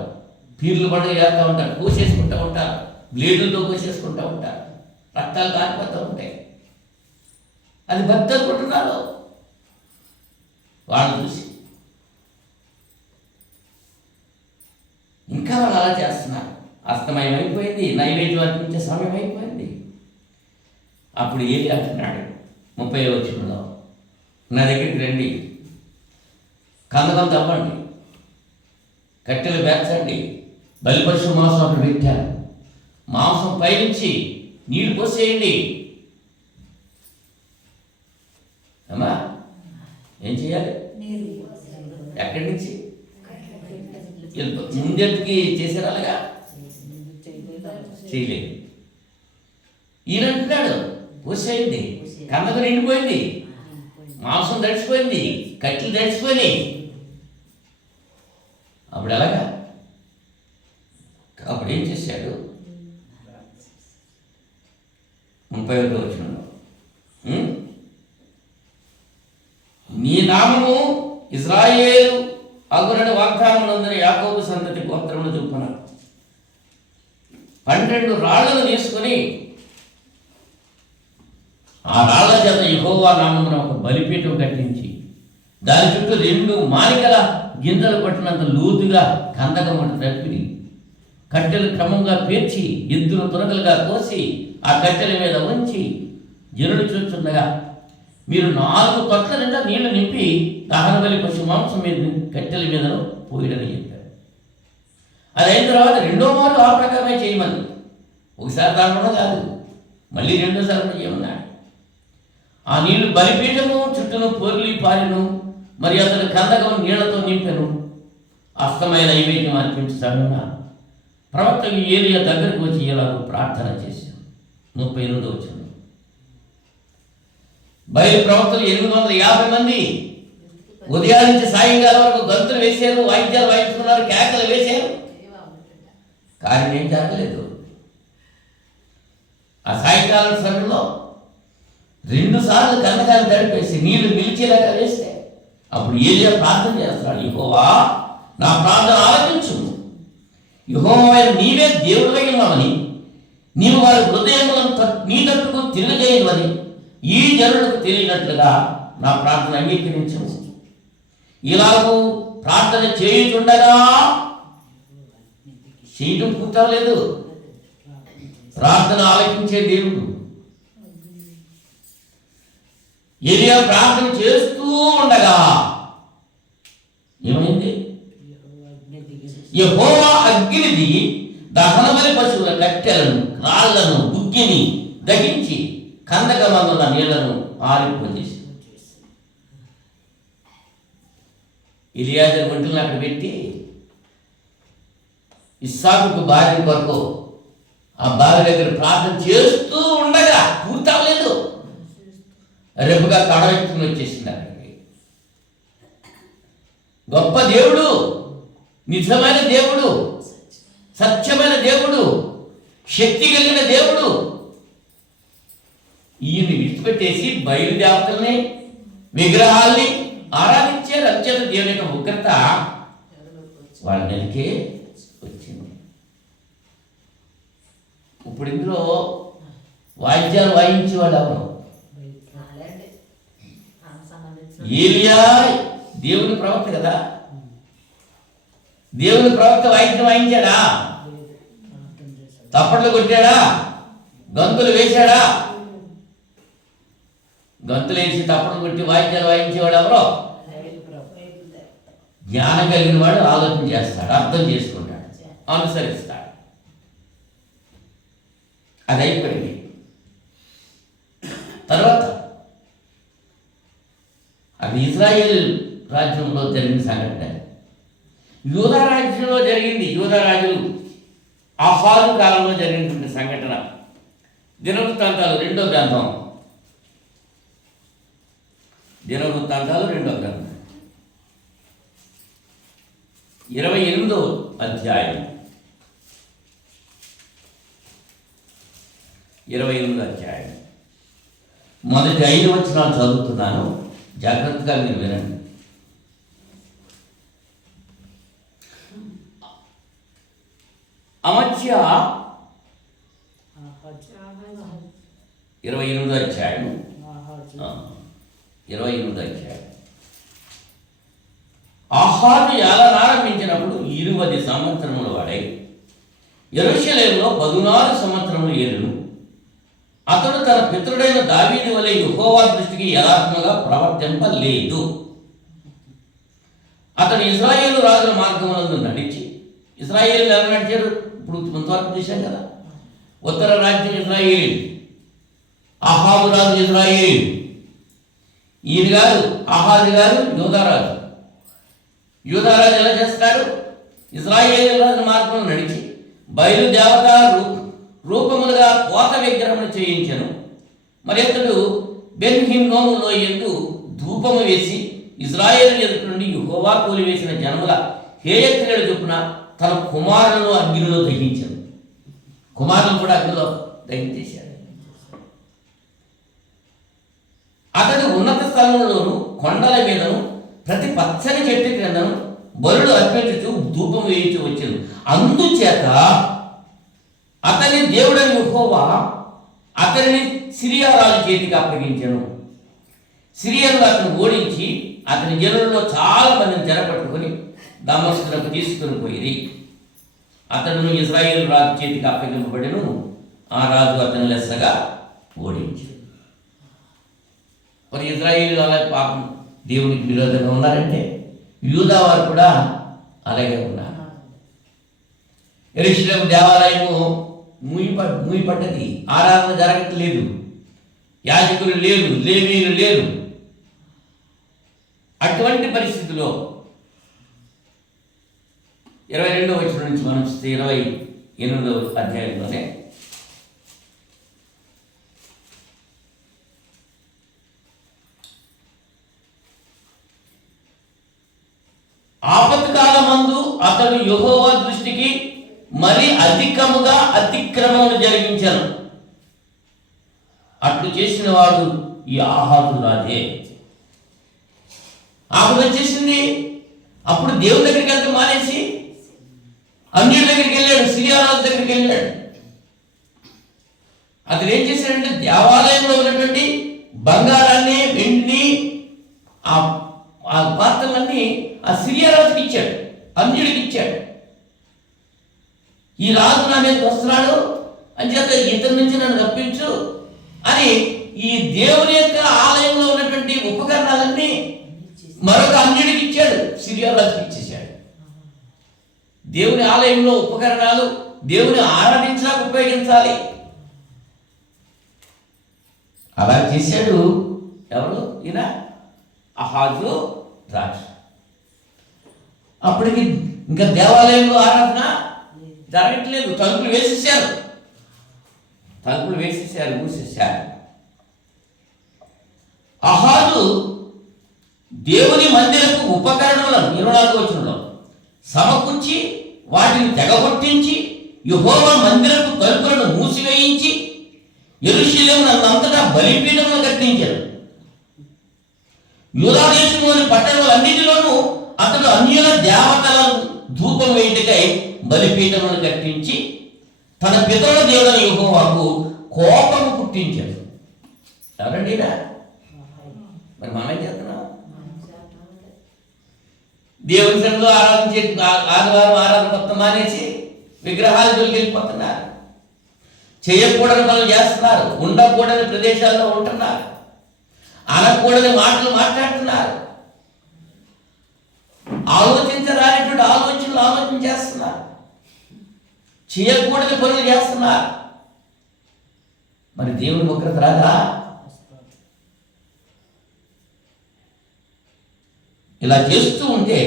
పీర్లు పండుగ చేస్తూ ఉంటారు, కోసేసుకుంటూ ఉంటారు, బ్లేడులతో కోసేసుకుంటూ ఉంటారు, రక్తాలు కారిపోతూ ఉంటాయి. అది భక్తి అనుకుంటున్నారు వాళ్ళు చూసి. ఇంకా వాళ్ళు అలా చేస్తున్నారు. అస్తమయం అయిపోయింది, నైవేద్యం అర్పించే సమయం అయిపోయింది. అప్పుడు ఏలి అంటున్నాడు 30వ వచనంలో, నా దగ్గరికి రండి, కందకం తవ్వండి, కట్టెలు పేర్చండి, బలిపశు మాంసం అక్కడ పెట్టారు, మాంసం పైనుంచి నీళ్లు పోసేయండి. అమ్మా ఏం చేయాలి? ఎక్కడి నుంచి? ముందెందుకు చేశారు? అలాగా చేయలేదు. ఈయన అంటున్నాడు పోసేయండి. కందకు నిండిపోయింది, మాంసం దడిచిపోయింది, కట్టెలు దడిచిపోయినాయి. అప్పుడు ఎలాగా? అప్పుడు ఏం చేశాడు? 31వ వచనంలో, నీ నామము ఇజ్రాయేలు అగురని వాగ్దానం నందున యాకోబు సంతతి గోత్రమును చొప్పున 12 రాళ్లను తీసుకొని ఆ రాళ్ల చేత యెహోవా నామమున ఒక బలిపీఠం కట్టించి దాని చుట్టూ 2 మానికల గింజలు పట్టినంత లోతుగా కందకమును తప్పి కట్టెలు క్రమంగా పేర్చి ఎద్దులు తునకలుగా కోసి ఆ కట్టెల మీద ఉంచి జనులు చూస్తుండగా మీరు 4 తొట్ల నిండా నీళ్లు నింపి దహన బలి పశు మాంసం మీద కట్టెల మీద పోయడని చెప్పారు. అది అయిన తర్వాత 2వ మారు ఆ ప్రకారమే చేయమని, ఒకసారి దానిలో కాదు, మళ్ళీ 2వ సారి చేయమన్నాడు. ఆ నీళ్లు బలిపీఠము చుట్టూను పొర్లి పారిను, మరి అతడు కందకం నీళ్లతో నింపెను. అస్తమైన నైవేద్యం అర్పించడం ప్రవక్త ఏలియా దగ్గరకు వచ్చి ఇలాగ ప్రార్థన చేశాను. 38వ వచనం, బయలు ప్రవక్తలు 850 మంది ఉదయం నుంచి సాయంకాలం వరకు గంతులు వేశారు, వాయిద్యాలు వాయించుకున్నారు, కేకలు వేశారు, కార్యం ఏం జరగలేదు. ఆ సాయంకాలం సమయంలో 2 సార్లు కందకాలు తడిపేసి నీళ్లు నిలిచేలాగా వేస్తే అప్పుడు ఏలియా ప్రార్థన చేస్తాడు, యెహోవా నా ప్రార్థన ఆలకించు, యెహోవా నీవే దేవుడివై ఉన్నావని, నీవు వారి హృదయములను నీ తట్టుకు తిరగజేయవని ఈ జనులకు తెలియనట్లుగా నా ప్రార్థన అంగీకరించు. ఇలాగూ ప్రార్థన చేయుచుండగా చేయడం పూర్తవలేదు. ప్రార్థన ఆలకించే దేవుడు. ఏలియా ప్రార్థన చేస్తూ ఉండగా ఏమైంది? యెహోవా అగ్నిది దహన బలి పశువుల కట్టెలను, రాళ్లను, బుగ్గిని దహించి కందకమందున్న నీళ్లను ఆరిపోజేసి ఎలియాజరు ఒంటిని అక్కడ పెట్టి ఇస్సాకుకు భార్య కొరకు ఆ భార్య దగ్గర ప్రార్థన చేస్తూ ఉండగా పూర్తవలేదు. రెప్పుగా కడ ఎత్తుకుని వచ్చేసింది అక్కడికి. గొప్ప దేవుడు, నిజమైన దేవుడు, సత్యమైన దేవుడు, శక్తి కలిగిన దేవుడు. ఈయన విడిచిపెట్టేసి బయలుదేవతల్ని, విగ్రహాల్ని ఆరాధించారు. అంచేత దేవుని యొక్క ఉగ్రత వాళ్ళ నెలకే వచ్చింది. ఇప్పుడు ఇందులో వాయిద్యాలు వాయించే వాళ్ళు ఎవరు? ఏలియా దేవుని ప్రవక్త కదా. దేవుని ప్రవక్త వాయిద్యం వాయించాడా? తప్పట్లు కొట్టాడా? గంతులు వేశాడా? గంతులు వేసి తప్పట్లు కొట్టి వాయిద్యాలు వాయించేవాడు ఎవరో? జ్ఞానం కలిగిన వాడు ఆలోచన చేస్తాడు, అర్థం చేసుకుంటాడు, అనుసరిస్తాడు. అది అయిపోయింది. తర్వాత అది ఇజ్రాయేల్ రాజ్యంలో జరిగిన సంఘటన. యూదా రాజ్యంలో జరిగింది. యూదా రాజులు ఆహాదు కాలంలో జరిగినటువంటి సంఘటన. దినవృత్తాంతాలు 2వ గ్రంథం, దినవృత్తాంతాలు 2వ గ్రంథం 28వ అధ్యాయం 28వ అధ్యాయం మొదటి 5 వచనాలు చదువుతున్నాను, జాగ్రత్తగా మీరు వినండి. అమధ్య 28వ అధ్యాయం 28వ అధ్యాయం. ఆహాజు ఏలనారంభించినప్పుడు 20 సంవత్సరముల వాడై యెరూషలేములో 14 సంవత్సరములు ఏలును. అతడు తన పితరుడైన దావీదు వలె యెహోవా దృష్టికి యథార్థముగా ప్రవర్తింపలేదు. అతడు ఇశ్రాయేలు రాజుల మార్గములందు నడిచి, ఇశ్రాయేలు ఎలా నడిచారు? ఇప్పుడు కొంతవరకు చూశాం కదా. ఉత్తర రాజ్యం ఇశ్రాయేలు, అహాబు రాజు ఇశ్రాయేలు, ఈయన గారు అహాజు గారు యూదారాజు. యూదారాజు ఎలా చేస్తాడు? ఇశ్రాయేలు రాజు మార్గంలో నడిచి బయలుదేవత రూపములుగా కోత విగ్రహమును చేయించెను. మరి అతడు బెన్హిన్నోము లోయందు ధూపము వేసి ఇశ్రాయేలు ఎదుటి నుండి యెహోవా కూలివేసిన జనముల హేయక్రియలు చొప్పున తన కుమారులను అగ్నిలో దహించాడు. కుమారులను కూడా అగ్నిలో దహించేశాడు. అతడు ఉన్నత స్థలంలోను కొండల మీదను ప్రతి పచ్చని చెట్టు క్రిందను బలులు అర్పించుచు ధూపము వేయించు వచ్చాను. అందుచేత అతని దేవుడని యెహోవా అతనిని సిరియా రాజు చేతికి అప్పగించాను. సిరియన్లు అతను ఓడించి అతని జనులలో చాలా మందిని చెరపట్టుకొని దమస్కులకు తీసుకుని పోయి అతడును ఇశ్రాయేలు రాజు చేతికి అప్పగింపబడిను. ఆ రాజు అతను లెస్సగా ఓడించాడు. మరి ఇశ్రాయేలు అలాగే పాపం దేవునికి విరోధంగా ఉన్నారంటే యూదా వారు కూడా అలాగే ఉన్నారు. యెరూషలేము దేవాలయము మూయపడ్డది, ఆరాధన జరగట్లేదు, యాజకులు లేరు, లేవీయులు లేరు. అటువంటి పరిస్థితిలో 22వ వచనం నుంచి మనం 28వ అధ్యాయంలోనే ఆపత్కాలమందు అతడు యెహోవా దృష్టికి మరి అధికముగా అతిక్రమములు జరిగించాను. అట్లు చేసిన వాడు ఈ ఆహాజు రాజే. ఆపద వచ్చేసింది. అప్పుడు దేవుని దగ్గరికి వెళ్తే మానేసి అన్యుల దగ్గరికి వెళ్ళాడు, సిరియా రాజు దగ్గరికి వెళ్ళాడు. అతను ఏం చేశాడంటే దేవాలయంలో ఉన్నటువంటి బంగారాన్ని, వెండిని, ఆ పాత్రలన్నీ ఆ సిరియా రాజుకి ఇచ్చాడు, అన్యుడికి ఇచ్చాడు. ఈ రాజు నా మీదకి వస్తున్నాడు అని చేత ఇతని నుంచి నన్ను రప్పించు అని ఈ దేవుని యొక్క ఆలయంలో ఉన్నటువంటి ఉపకరణాలన్నీ మరొక అన్యుడికి ఇచ్చాడు, సిరియా రాజుకి ఇచ్చేశాడు. దేవుని ఆలయంలో ఉపకరణాలు దేవుని ఆరాధించడానికి ఉపయోగించాలి. అలా చేశాడు ఎవరు? ఈయన అహాజు రాజు. అప్పటికి ఇంకా దేవాలయంలో ఆరాధన జరగట్లేదు. తలుపులు వేసేసారు, మూసేశారు. అహాజు దేవుని మందిరపు ఉపకరణములను 24వ వచనంలో సమకూర్చి వాటిని తెగగొట్టించి యెహోవా మందిరపు తలుపులను మూసివేయించి యెరూషలేమునంతటా బలిపీఠములను కట్టించారు. యూదా దేశంలోని పట్టణములన్నిటిలోనూ అతడు అన్యుల దేవతలను ధూపం వేయుటకై బలిపీఠములను కట్టించి తన పితరుల దేవుడైన యెహోవాకు కోపము పుట్టించాడు. ఎవరండి మరి మనం ఏం చేస్తున్నాం? దేవుని సన్నిధిలో ఆరాధించే ఆదివారం ఆరాధన మొత్తం మానేసి విగ్రహాల జోలికి వెళ్ళిపోతున్నారు. చేయకూడని పనులు చేస్తున్నారు. ఉండకూడని ప్రదేశాల్లో ఉంటున్నారు. అనకూడని మాటలు మాట్లాడుతున్నారు. ఆలోచించరానిటువంటి ఆలోచనలు ఆలోచన చేస్తున్నారు. చేయకూడని పనులు చేస్తున్నారు. మరి దేవుని ఉగ్రత రాదా? ఇలా చేస్తూ ఉంటే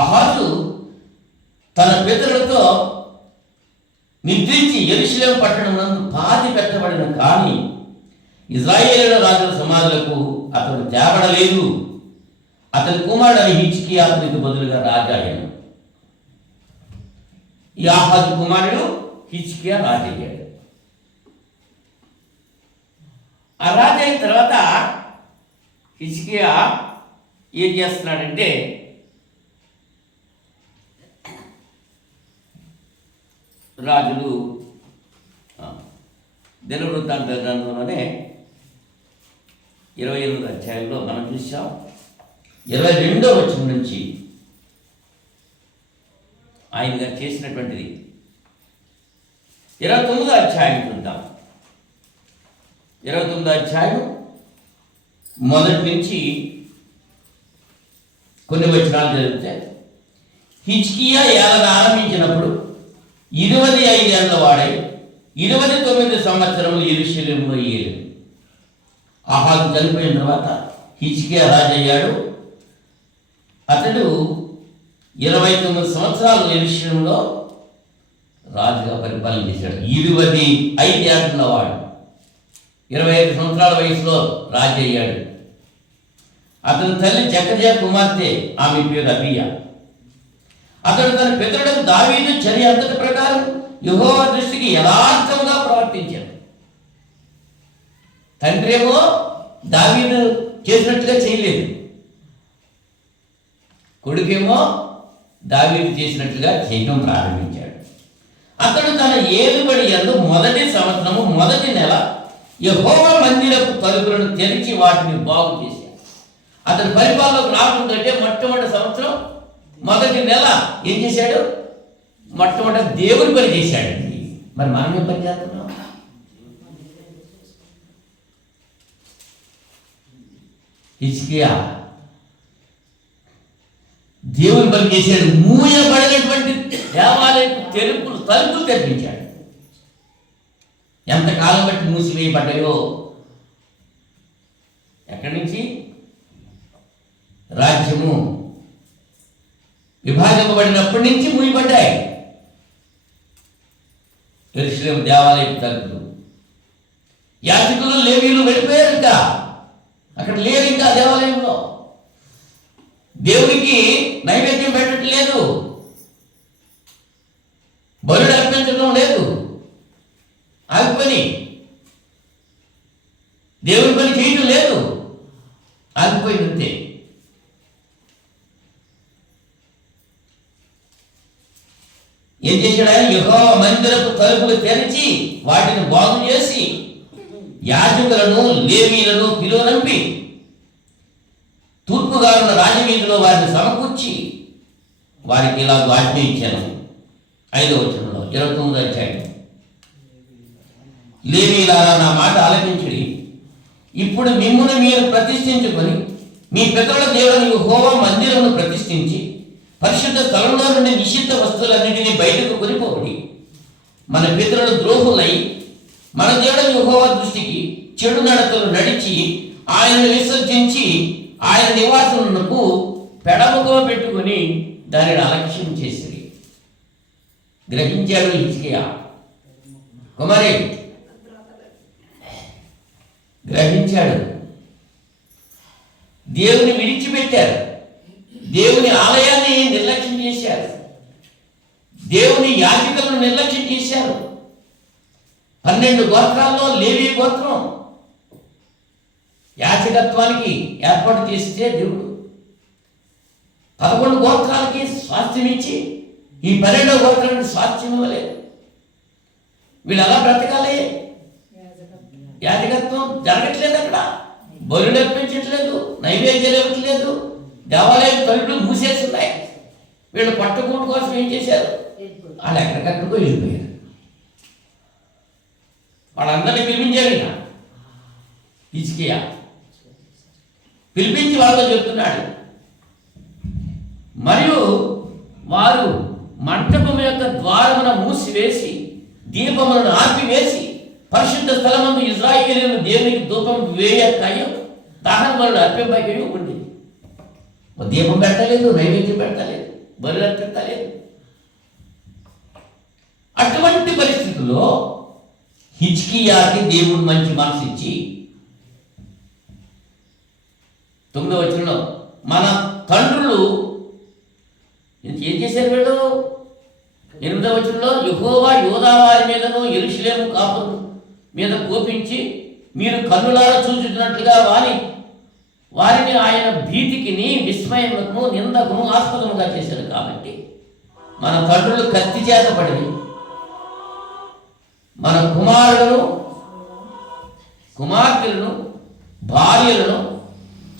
ఆహాజు తన పితరులతో నిద్రించి యెరూషలేము పట్టణమునందు పాతి పెట్టబడిన కానీ ఇశ్రాయేలు రాజుల సమాధులకు అతడు తేబడలేదు. అతని కుమారుడు హిజ్కియా అతనికి బదులుగా రాజాయను. ఈ ఆహాజు కుమారుడు హిజ్కియా రాజయ్యాడు. ఆ రాజైన తర్వాత హిజ్కియా ఏం చేస్తున్నాడంటే రాజులు దినవృత్తాంత గ్రంథంలోనే 28వ అధ్యాయంలో మనం చూసాం. 22వ వచనం నుంచి ఆయన గారు చేసినటువంటిది 29వ అధ్యాయం చూద్దాం. 29వ అధ్యాయం మొదటి నుంచి కొన్ని వచనాలు చదివితే, హిజ్కియా ఏలన ఆరంభించినప్పుడు 25 ఏళ్ల వాడై 29 సంవత్సరములు యెరూషలేములో ఏలాడు. ఆహాజు చనిపోయిన తర్వాత హిజ్కియా రాజయ్యాడు. అతడు 29 సంవత్సరాలు యెరూషలేములో రాజుగా పరిపాలన చేశాడు. 25 ఏళ్ల వాడు 25 సంవత్సరాల వయసులో రాజు అయ్యాడు. అతని తల్లి జకర్యా కుమార్తె, ఆమె పేరు అబియా. అతడు తన పితరుడు దావీదు చర్య అంతటి ప్రకారం యెహోవా దృష్టికి యథార్థంగా ప్రవర్తించాడు. తండ్రి ఏమో దావీదు చేసినట్టుగా చేయలేదు, కొడుకేమో దావీదు చేసినట్లుగా చేయడం ప్రారంభించాడు. అతడు తన ఏలుబడి యందు మొదటి సంవత్సరము మొదటి నెల యెహోవా మందిరపు తలుపులను తెరిచి వాటిని బాగు చేశాడు. అతని పరిపాలనకు రాకుంటే మొట్టమొదటి సంవత్సరం మొదటి నెల ఏం చేశాడు? మొట్టమొదటి దేవుని పని చేశాడండి. మరి మనం ఏం పని చేస్తున్నాం? హిజ్కియా దేవుని పని చేశాడు. మూయబడినటువంటి దేవాలయపు తలుపులు తెరిపించాడు. ఎంతకాలం బట్టి మూసివేయబడ్డాయో, ఎక్కడి నుంచి? రాజ్యము విభాగింపబడినప్పటి నుంచి మూయబడ్డాయి యెరూషలేము దేవాలయపు తలుపులు. యాజకులు లేవీయులు వెళ్ళిపోయారు, ఇంకా అక్కడ లేరు. ఇంకా దేవాలయంలో దేవునికి నైవేద్యం పెట్టట్లేదు, బలుడు అర్పించడం లేదు, ఆగిపోయి దేవుని పని చేయడం లేదు, ఆగిపోయిందంతే. ఏం చేశాడు ఆయన? యెహోవా మందిరపు తలుపులు తెరిచి వాటిని బాగు చేసి యాజకులను లేవీయులను పిలువనంపి తూర్పుగా ఉన్న రాజవీధిలో వారిని సమకూర్చి వారికి ఇలా ఆజ్ఞ ఇచ్చాను. 5వ వచనంలో 29వ అధ్యాయం, లేవీయులారా నా మాట ఆలకించుడి. ఇప్పుడు మిమ్మును మీరు ప్రతిష్ఠించుకొని మీ పితరుల దేవుని యెహోవా మందిరమును ప్రతిష్ఠించి పరిశుద్ధ స్థలంలో నుండి నిషిద్ధ వస్తువులన్నింటినీ బయటకు కొనిపోబడి మన పితరులు ద్రోహులై మన దేవుని యెహోవా దృష్టికి చెడు నడతలు నడిచి ఆయనను విసర్జించి ఆయన నివాసమునకు పెడముగా పెట్టుకుని దానిని అలక్ష్యం చేసిరి. గ్రహించాడు హిజ్కియా కుమారి, గ్రహించాడు. దేవుని విడిచిపెట్టారు, దేవుని ఆలయాన్ని నిర్లక్ష్యం చేశారు, దేవుని యాజకులను నిర్లక్ష్యం చేశారు. 12 గోత్రాల్లో లేవీ గోత్రం యాజకత్వానికి ఏర్పాటు చేస్తే దేవుడు 11 గోత్రాలకి స్వాస్థ్యం ఇచ్చి ఈ 12వ గోత్రానికి స్వాస్థ్యం ఇవ్వలేదు. వీళ్ళు ఎలా బ్రతకాలి? యాజకత్వం జరగట్లేదు, అక్కడ బలులు అర్పించట్లేదు, నైవేద్యాలు ఇవ్వట్లేదు, దేవాలయం తలుపులు మూసేస్తున్నాయి. వీళ్ళు పట్టుకోటు కోసం ఏం చేశారు? వాళ్ళు ఎక్కడికక్కడికో వెళ్ళిపోయారు. వాళ్ళందరినీ పిలిపించారు. హిజ్కియా పిలిపించి వాళ్ళతో చెప్తున్నాడు, మరియు వారు మంటపం యొక్క ద్వారమున మూసివేసి దీపములను ఆర్పివేసి పరిశుద్ధ స్థలమందు ఇశ్రాయేలీయులు దేవునికి ధూపం వేయకయో దహన బలులు అర్పింపకయో ఉండేది. దీపం పెట్టలేదు, నైవేద్యం పెట్టలేదు, బలు అర్పించలేదు. అటువంటి పరిస్థితుల్లో హిజ్కియాకి దేవుడు మంచి మనసు ఇచ్చి 9వ వచనంలో మన తండ్రులు ఏం చేశారు? వీళ్ళు 8వ వచనంలో యెహోవా యూదా వారి మీదను యెరూషలేము కాపుల మీద కోపించి మీరు కన్నులారా చూచుతున్నట్లుగా వారిని ఆయన భీతికిని విస్మయమును నిందకును ఆస్పదముగా చేశారు. కాబట్టి మన తండ్రులు కత్తి చేత పడి మన కుమార్తెలను భార్యలను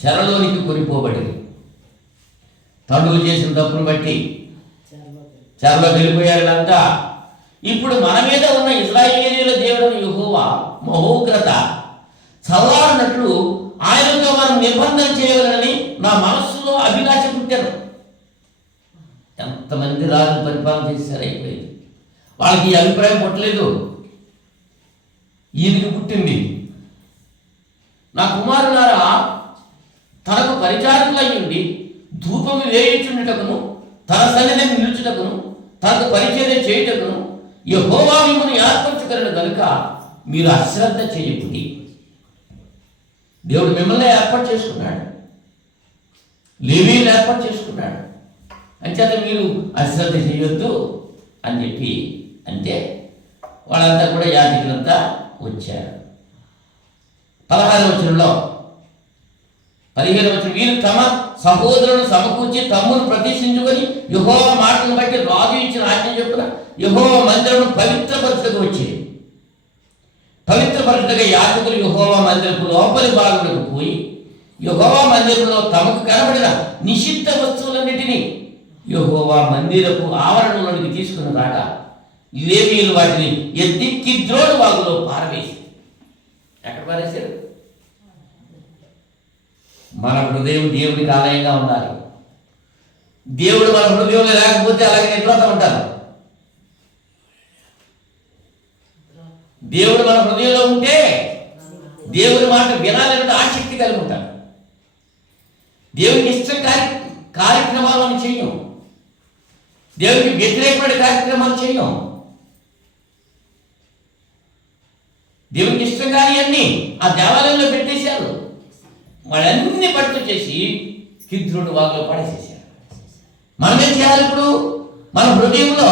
చెరలోనికి కొనిపోబడింది. తండ్రులు చేసిన తప్పును బట్టి చెరలో వెళ్ళిపోయారు అంతా. ఇప్పుడు మన మీద ఉన్న ఇశ్రాయేలీయుల దేవుడు యెహోవా మహోగ్రత చల్లారినట్లు ఆయనతో మనం నిబంధన చేయవాలని నా మనస్సులో అభిలాష పుట్టాను. ఎంతమంది రాజులు పరిపాలన చేశారు, అయిపోయింది. వాళ్ళకి ఈ అభిప్రాయం పుట్టలేదు, ఈయనకి పుట్టింది. నా కుమారులారా తనకు పరిచారకులయ్యుండి ధూపము వేయించుటకును తన సన్నిధిని నిలుచుటకును తనకు పరిచర్య చేయుటకును యెహోవా మిమ్మల్ని ఏర్పరచుకొనెను గనుక మీరు అశ్రద్ధ చేయకుడి. దేవుడు మిమ్మల్ని ఏర్పాటు చేసుకున్నాడు, లేవీయులను ఏర్పాటు చేసుకున్నాడు, అంచేత మీరు అశ్రద్ధ చేయొద్దు అని చెప్పి అంటే వాళ్ళంతా కూడా యాజకులంతా వచ్చారు. 16వ వచనంలో 15వ వచనం వీరు తమ సహోదరులను సమకూర్చి తమ్మును ప్రతిష్ఠించుకొని యెహోవా మాటలను బట్టి రాజు ఇచ్చిన ఆజ్ఞ చొప్పున యెహోవా మందిరమును పవిత్రపరచుటకు వచ్చి పవిత్రపరచుటగా యాజకులు యెహోవా మందిరపు లోపలి భాగంలోకి పోయి యెహోవా మందిరంలో తమకు కనబడిన నిషిద్ధ వస్తువులన్నిటినీ యెహోవా మందిరపు ఆవరణలోనికి తీసుకుని రాగా లేవీయులు వాటిని ఎత్తి కిద్రోను వాగులో పారవేసి ఎక్కడ పారేశారు? మన హృదయం దేవునికి ఆలయంగా ఉండాలి. దేవుడు మన హృదయంలో లేకపోతే అలాగే నిద్రపోతూ ఉంటారు. దేవుడు మన హృదయంలో ఉంటే దేవుని మాట వినాలని ఆసక్తి కలిగి ఉంటారు. దేవునికి ఇష్టం కార్యక్రమాలను చెయ్యం, దేవునికి వ్యతిరేకమైన కార్యక్రమాలు చెయ్యం. దేవునికి ఇష్టం కానీ అన్నీ ఆ దేవాలయంలో పెట్టేశారు. వాళ్ళన్నీ పట్టు చేసి కిద్రోను వాగులో పడేసేసారు. మనమేం చేయాలి? ఇప్పుడు మన హృదయంలో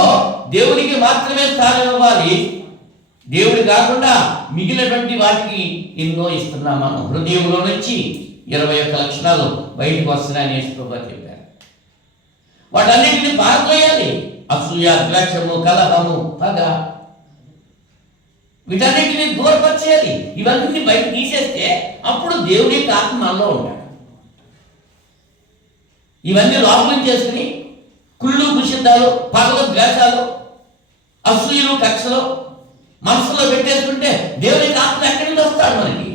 దేవునికి మాత్రమే స్థానం ఇవ్వాలి. దేవుడు కాకుండా మిగిలినటువంటి వాటికి ఎన్నో ఇస్తున్నాం. మనం హృదయంలో నుంచి 21 లక్షణాలు బయటకు వస్తున్నాయని యేసుప్రభువు చెప్పారు. వాటన్నిటిని పారద్రోయాలి. అసూయ, ద్వేషము, కలహము, పగ, వీటన్నిటిని దూరపరిచేయాలి. ఇవన్నీ బయట తీసేస్తే అప్పుడు దేవుడి యొక్క ఆత్మ మనలో ఉంటాడు. ఇవన్నీ లోపల చేసుకుని కుళ్ళు, కుషిద్దాలు, పగలు, ద్వేషాలు, అసూయలు, కక్షలు మనసులో పెట్టేసుకుంటే దేవుడి యొక్క ఆత్మ ఎక్కడి నుంచి వస్తాడు మనకి?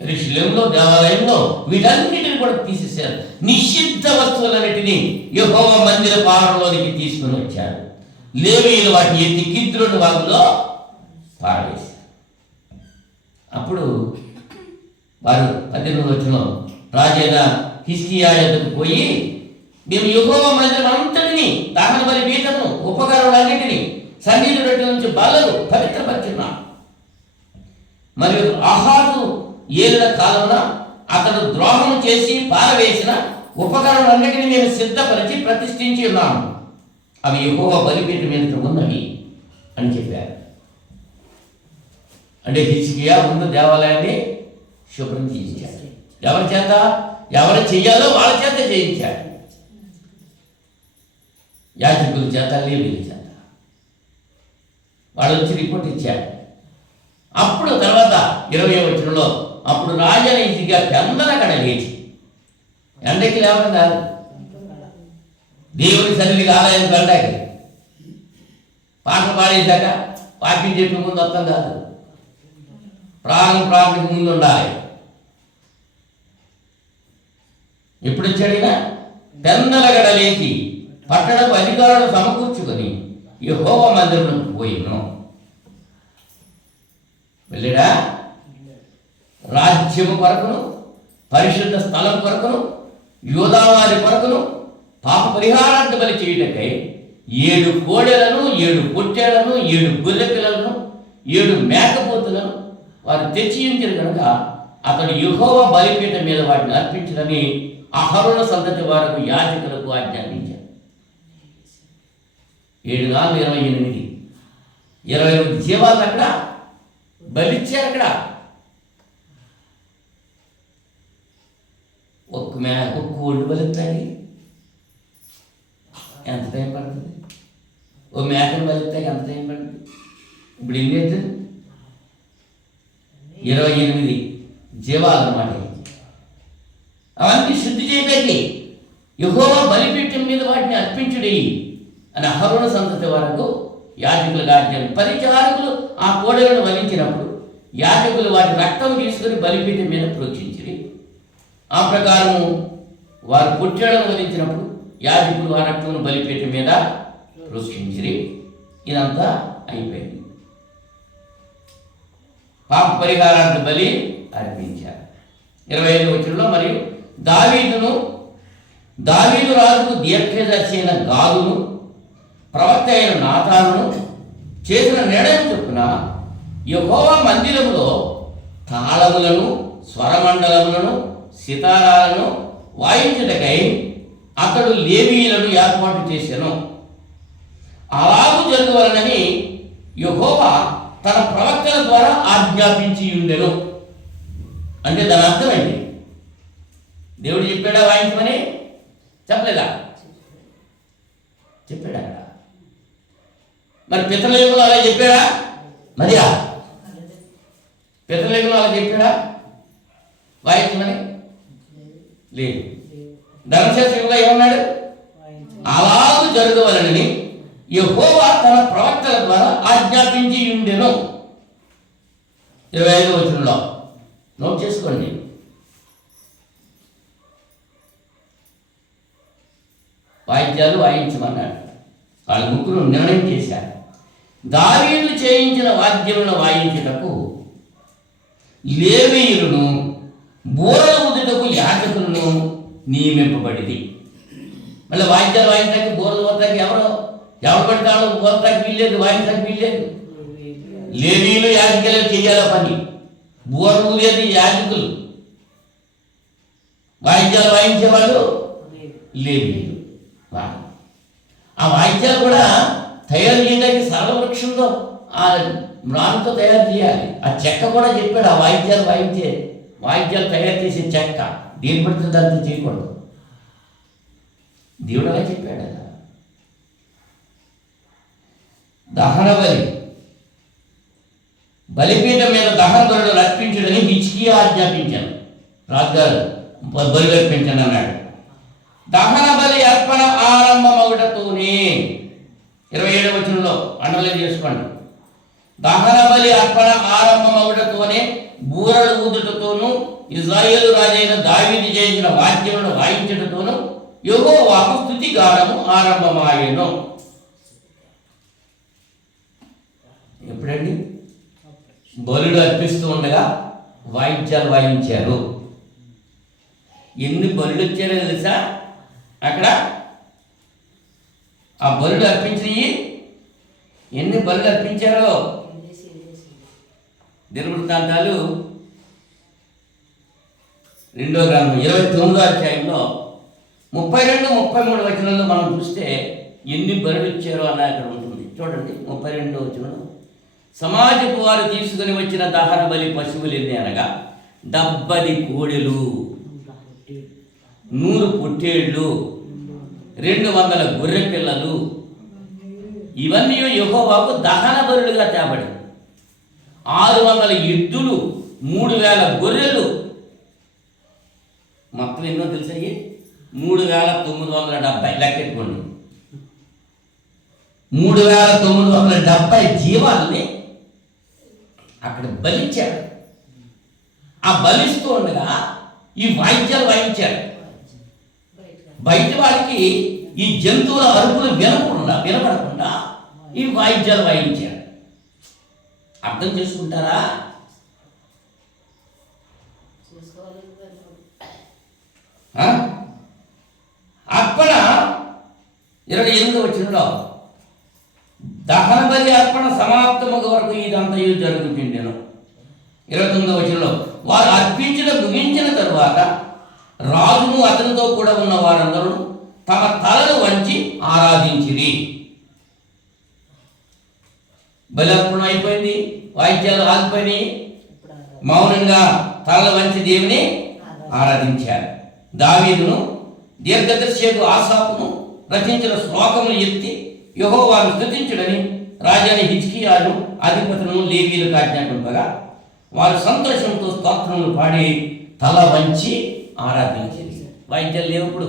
యెరూషలేములో దేవాలయంలో వీటన్నిటిని కూడా తీసేశారు. నిషిద్ధ వస్తువులన్నిటినీ యెహోవా మందిర పాలనలోనికి తీసుకుని వచ్చారు. లేవీయులు వాటిని ఎత్తి కిద్రోను వాగులో పాడేశారు. అప్పుడు వారు 18వ వచనంలో రాజైన హిజ్కియా యొద్దకు పోయి మేము యెహోవా మందిరం అంతటిని దహన బలి పీఠము ఉపకరణలన్నిటినీ సన్నిధి రొట్టెల నుంచి బలలు పవిత్రపరిచున్నాం. మరియు ఆహాజు ఏలిన కాలంలో అతడు ద్రోహం చేసి పారవేసిన ఉపకరణలన్నిటిని నేను సిద్ధపరిచి ప్రతిష్ఠించి ఉన్నాను, అవి యెహోవా బలిపీఠం మీద ఉన్నవి అని చెప్పారు. అంటే హిజ్కియా ముందు దేవాలయాన్ని శుభ్రం చేయించాడు. ఎవరి చేత? ఎవరు చెయ్యాలో వాళ్ళ చేత చేయించాడు. యాజకుల చేత, లేవీయుల చేత. వాళ్ళు వచ్చి రిపోర్ట్ ఇచ్చారు. అప్పుడు తర్వాత 20వ వచనంలో అప్పుడు రాజైన హిజ్కియా పెందలకడ లేచి, ఎండకి లేవడం కాదు, దేవుని సన్నిధికి ఆలయానికి వెళ్ళడానికి, పాటలు పాడేశాక వాక్యం చెప్పే ముందు అర్థం కాదు, ప్రార్థనకు ముందు ఉండాలి. ఎప్పుడు వచ్చాడినా పెందలగడ లేచి పట్టణపు అధికారులను సమకూర్చుకొని యెహోవా మందిరంలోకి పోయిను. వెళ్ళాడా? రాజ్యము కొరకును, పరిశుద్ధ స్థలం కొరకును, యూదావారి కొరకును పాప పరిహారార్థ బలి చేయుటకై 7 కోడెలను, 7 పొట్టేళ్లను, 7 గొర్రె పిల్లలను, 7 మేకపోతులను వారు తెచ్చి ఉంచారు కనుక అతడు యెహోవా బలిపీఠం మీద వాటిని అర్పించడని అహరోను సంతతి వారికి యాజకులకు ఆజ్ఞాపించారు. 7 4 28 28 జీవాలను అక్కడ బలిచ్చారు. అక్కడ ఒక్క కోడి బలిస్తాయి ఎంత టైం పడుతుంది? ఓ మేకను బలిస్తాయి ఎంత టైం పడుతుంది? ఇప్పుడు ఏం చేస్తుంది? 28 జీవాలన్నమాట. అవన్నీ శుద్ధి చేయడానికి యెహోవా బలిపీఠం మీద వాటిని అర్పించుడి అని అహరోను సంతతి వరకు యాజకులకు ఆజ్ఞ. పరిచారకులు ఆ కోడెలను వధించినప్పుడు యాజకులు వాటి రక్తం తీసుకుని బలిపీఠం మీద ప్రోక్షించిరి. ఆ ప్రకారము వారు పొట్టేళ్లను వధించినప్పుడు యాజకులు ఆ రక్తం బలిపీఠం మీద ప్రోక్షించిరి. ఇదంతా అయిపోయింది. పాప పరిహారార్థ బలి అర్పించారు. 25వ వచనంలో మరియు దావీదు రాజుకు దీర్ఘదర్శి అయిన గాదును, ప్రవక్త అయిన నాతానును చేసిన నిర్ణయం చొప్పున యెహోవా మందిరములో తాళములను, స్వరమండలములను, సితారాలను వాయించుటకై అతడు లేవీయులను ఏర్పాటు చేసెను. అలాగూ జరగవలనని యెహోవా తన ప్రవక్తల ద్వారా ఆజ్ఞాపించి ఉండెను. అంటే దాని అర్థం ఏంటి? దేవుడు చెప్పాడా వాయించమని? చెప్పలేదా? చెప్పాడా? మరి పితృలేఖలో అలా చెప్పాడా? మరియా పితృలేఖలో అలా చెప్పాడా వాయించమని? లేదు. ధర్మశాస్త్రంలో ఏమన్నాడు? అలాగూ జరగవలనని యెహోవా తన ప్రవక్తల ద్వారా ఆజ్ఞాపించి ఉండెను. 25వ వచనంలో నోట్ చేసుకోండి. వాయిద్యాలు వాయించమన్నాడు. వాళ్ళు ముగ్గురు నిర్ణయం చేశారు. దావీదు చేయించిన వాద్యములను వాయించుటకు లేవీయులను, బూరల ఊదుటకు యాజకులను నియమింపబడింది. మళ్ళీ వాయిద్యాలు వాయించడానికి, బూరలు ఊదటానికి ఎవరు పడతాడు? ఊదటానికి వీల్లేదు, వాయించడానికి వీల్లేదు. లేవీయులు యాజకులు చేయాల పని. బూరలు ఊదేది యాజకులు, వాయిద్యాలు వాయించేవాళ్ళు లేవీయులు. ఆ వాయిద్యాలు కూడా తయారు చేయడానికి సర్వవృక్షంతో ఆ మ్రాన్తో తయారు చేయాలి. ఆ చెక్క కూడా చెప్పాడు. ఆ వాయిద్యాలు తయారు చేసే చెక్క దేని పడుతుంది దాంతో చేయకూడదు. దేవుడు అలా చెప్పాడు. అలా దహన బలిపీఠం మీద దహన బలులు అర్పించడని హిజ్కియా ఆజ్ఞాపించాను. రాజుగారు బలి అర్పించండి అన్నాడు. దహన బలి అర్పణ ఆరంభమగుటతోనే 27వ వచనంలో అండర్లైన్ చేసుకోండి. దహన బలి అర్పణ ఆరంభమగుటతోనే బూరలు ఊదుటతోనూ ఇశ్రాయేలు రాజైన దావీదు చేయించిన వాద్యములను వాయించుటతోనూ యెహోవాకు స్తుతి గానము ఆరంభమాయెను. ఎప్పుడండి? బలులు అర్పిస్తూ ఉండగా వాయిద్యాలు వాయించారు. ఎన్ని బలులు వచ్చారో తెలుసా? అక్కడ ఆ బలులు అర్పించినవి ఎన్ని బలులు అర్పించారో దినవృత్తాంతాలు రెండో గ్రంథం 29వ అధ్యాయంలో 32-33 వచనంలో మనం చూస్తే ఎన్ని బలులు ఇచ్చారో అని అక్కడ ఉంటుంది. చూడండి 32వ వచనం. సమాజపు వారు తీసుకుని వచ్చిన దహన బలి పశువులు ఎన్ని అనగా 70 కోడెలు, 100 పొట్టేళ్ళు, 200 గొర్రె పిల్లలు, ఇవన్నీ యెహోవాకు దహన బలులుగా తేబడి, 600 ఎద్దులు, 3000 గొర్రెలు. మొత్తం ఎన్నో తెలుసా? 3970 లెక్కెట్టుకోండి. 3970 జీవాల్ని అక్కడ బలిచ్చాడు. ఆ బలిస్తూ ఉండగా ఈ వాయిద్యాలు వాయించాడు. బయట వారికి ఈ జంతువుల అరుపులు వినపడకుండా ఈ వాయిద్యాలు వాయించాడు. అర్థం చేసుకుంటారా? అర్పణ 28వ వచనంలో దహన బలి అర్పణ సమాప్తముగా వరకు ఇదంతయు జరుగుతుండెను. 29వ వచనంలో వారు అర్పించిన ముగించిన తరువాత రాజును అతనితో కూడా ఉన్న వారందరూ తమ తలలు వంచి ఆరాధించిరి. బలి అర్పణ అయిపోయింది, వాయిద్యాలు ఆగిపోయినాయి, మౌనంగా తలలు వంచి దేవుని ఆరాధించారు. దావీదును దీర్ఘదర్శకు ఆసాపును రచించిన శ్లోకములు ఎత్తి యెహోవాను స్తుతించుడని రాజాని హిజ్కియాను అధిపతులను లేవీయులకు ఆజ్ఞాపింపగా వారు సంతోషంతో స్తోత్రములు పాడి తల వంచి ఆరాధించింది. వాయిద్యాలు లేవు. ఇప్పుడు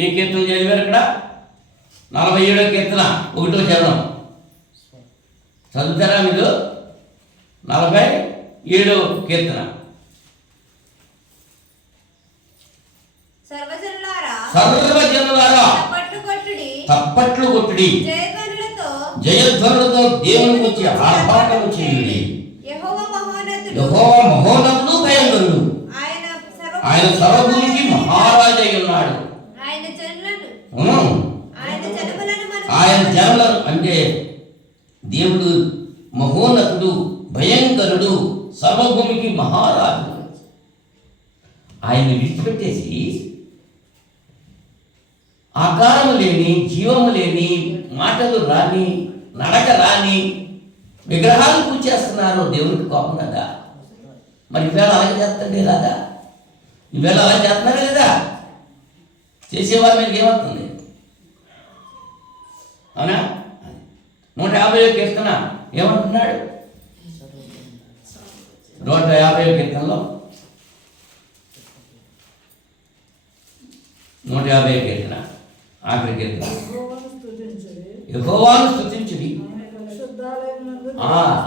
ఏ కీర్తన చదివారు? ఇక్కడ 47వ కీర్తన 1వ చరణం చదువుతారా మీరు? 47వ కీర్తన. సర్వజనులారా తప్పట్లు కొట్టుడి, జయధ్వనులతో దేవుని గురించి ఆర్భాటము చేయుడి. యెహోవా మహోన్నతుడు, భయంకరుడు, ఆయన సర్వభూమికి మహారాజై ఉన్నాడు. ఆయన జనులను అంటే దేవుడు మహోన్నతుడు, భయంకరుడు, సర్వభూమికి మహారాజు. ఆయన విడిచిపెట్టేసి ఆకారము లేని, జీవము లేని, మాటలు రాని, నడక రాని విగ్రహాలు పూజ చేస్తున్నారు. దేవునికి కోపం కదా? మరి ఈవేళ అలాగే చేస్తండి రాదా? ఈవేళ అలా చేస్తున్నారు కదా? చేసేవారు మీకు ఏమవుతుంది? అవునా? 150వ కీర్తన ఏమంటున్నాడు? 150వ కీర్తనలో 150వ కీర్తన ఆఖరి కీర్తన, యెహోవాను స్తుతించుడి.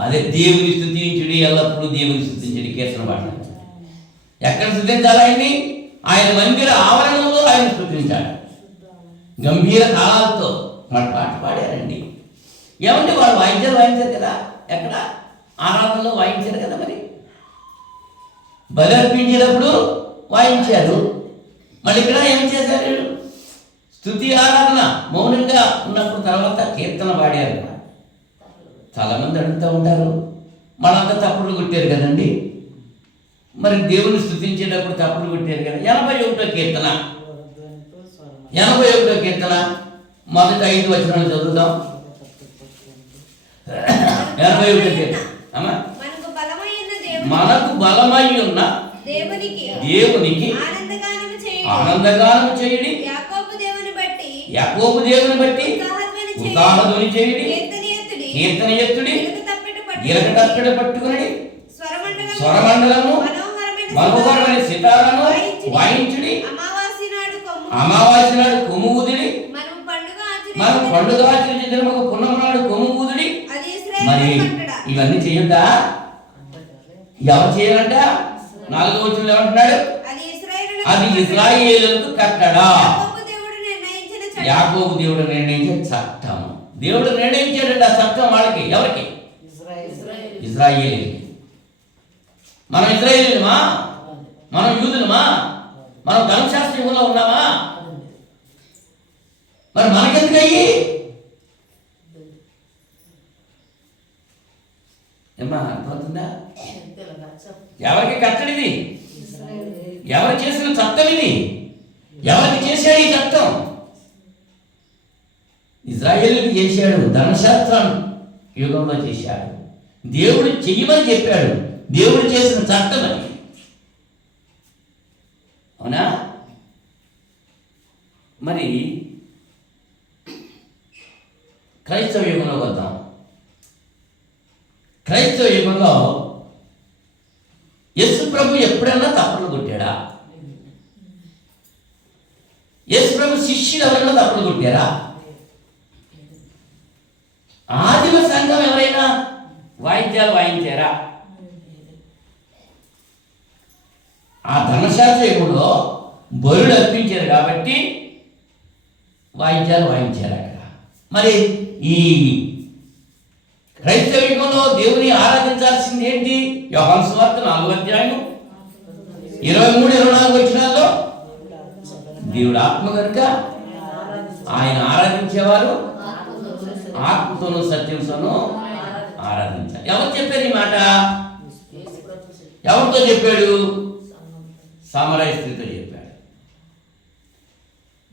అదే దేవుని స్తుతించుడి, ఎల్లప్పుడూ దేవుని స్తుతించుడి. కీర్తన పాట ఎక్కడ స్తుతించాలి? ఆయన్ని ఆయన మందిర ఆవరణంలో ఆయన స్తుతించాడు. గంభీర తాళాలతో పాట పాడారండి. ఏమంటే వాళ్ళు వాయించారు కదా? ఎక్కడ? ఆరాధనలో వాయించారు కదా. మరి బలి అర్పించేటప్పుడు వాయించారు. మళ్ళీ ఇక్కడ ఏం చేశారు? స్తుతి ఆరాధన మౌనంగా ఉన్నప్పుడు తర్వాత కీర్తన పాడారు. చాలామంది అడుగుతూ ఉంటారు, మనంతా తప్పులు కొట్టారు కదండి, మరి దేవుని స్తుతించేటప్పుడు తప్పులు కొట్టారు కదా. 81వ కీర్తన 81వ కీర్తన మొదటి 5 వచనాలు చదువుదాం. 81వ కీర్తన. మనకు బలమై ఉన్న దేవునికి ఆనందగానము చేయుడి, యాకోబు దేవుని బట్టి ఉత్సాహధ్వని చేయుడి, కీర్తన ఎత్తుడి, గిరక తప్పెట పట్టుకుని స్వరమండలము మనోహరమైన సితారను వాయించుడి, అమావాస్య నాడు కొమ్ము ఊదుడి, మనం పండుగ ఆచరించే దినముకు పున్నమ నాడు కొమ్ము ఊదుడి. మరి ఇవన్నీ చేయొద్దా? ఎవరు చేయాలంట? 4వ వచనంలో ఏమంటున్నాడు? అది ఇశ్రాయేలులకు కట్టడా, యాకోబు దేవుడు నిర్ణయించిన చట్టం. దేవుడు నిర్ణయించాడంట ఆ చట్టం. వాళ్ళకి ఎవరికి? ఇశ్రాయేలీయులకి. మనం ఇశ్రాయేలీయులమా? మనం యూదులమా? మనం ధర్మశాస్త్రంలో ఉన్నామా? మరి మనకెందుకయ్యి? ఏమా అర్థమవుతుందా? ఎవరికి కట్టడిది? ఎవరు చేసిన చట్టం ఇది? ఎవరికి చేశాడు ఈ చట్టం? ఇజ్రాయేలుకి చేశాడు. ధర్మశాస్త్రం యుగంలో చేశాడు. దేవుడు చెయ్యమని చెప్పాడు. దేవుడు చేసిన చట్టం అది. అవునా? మరి క్రైస్తవ యుగంలో వద్దాం. క్రైస్తవ యుగంలో యేసు ప్రభు ఎప్పుడైనా తప్పులు కొట్టాడా? యేసు ప్రభు శిష్యులు ఎవరైనా తప్పులు కొట్టారా? ఆదిమ సంఘం ఎవరైనా వాయిద్యాలు వాయించారా? ఆ ధర్మశాస్త్ర యుగంలో బలులు అర్పించారు కాబట్టి వాయిద్యాలు వాయించారు అక్కడ. మరి ఈ క్రైస్తవ యుగంలో దేవుని ఆరాధించాల్సింది ఏంటి? యోహాను సువార్త 4వ అధ్యాయం 23-24 వచనాల్లో దేవుడు ఆత్మ కనుక ఆయన ఆరాధించేవారు ఆత్మతోనూ సత్యంతోనూ ఆరాధించాలి. ఎవరు చెప్పారు ఈ మాట? ఎవరితో చెప్పాడు? సామరాయి స్త్రీతో చెప్పాడు.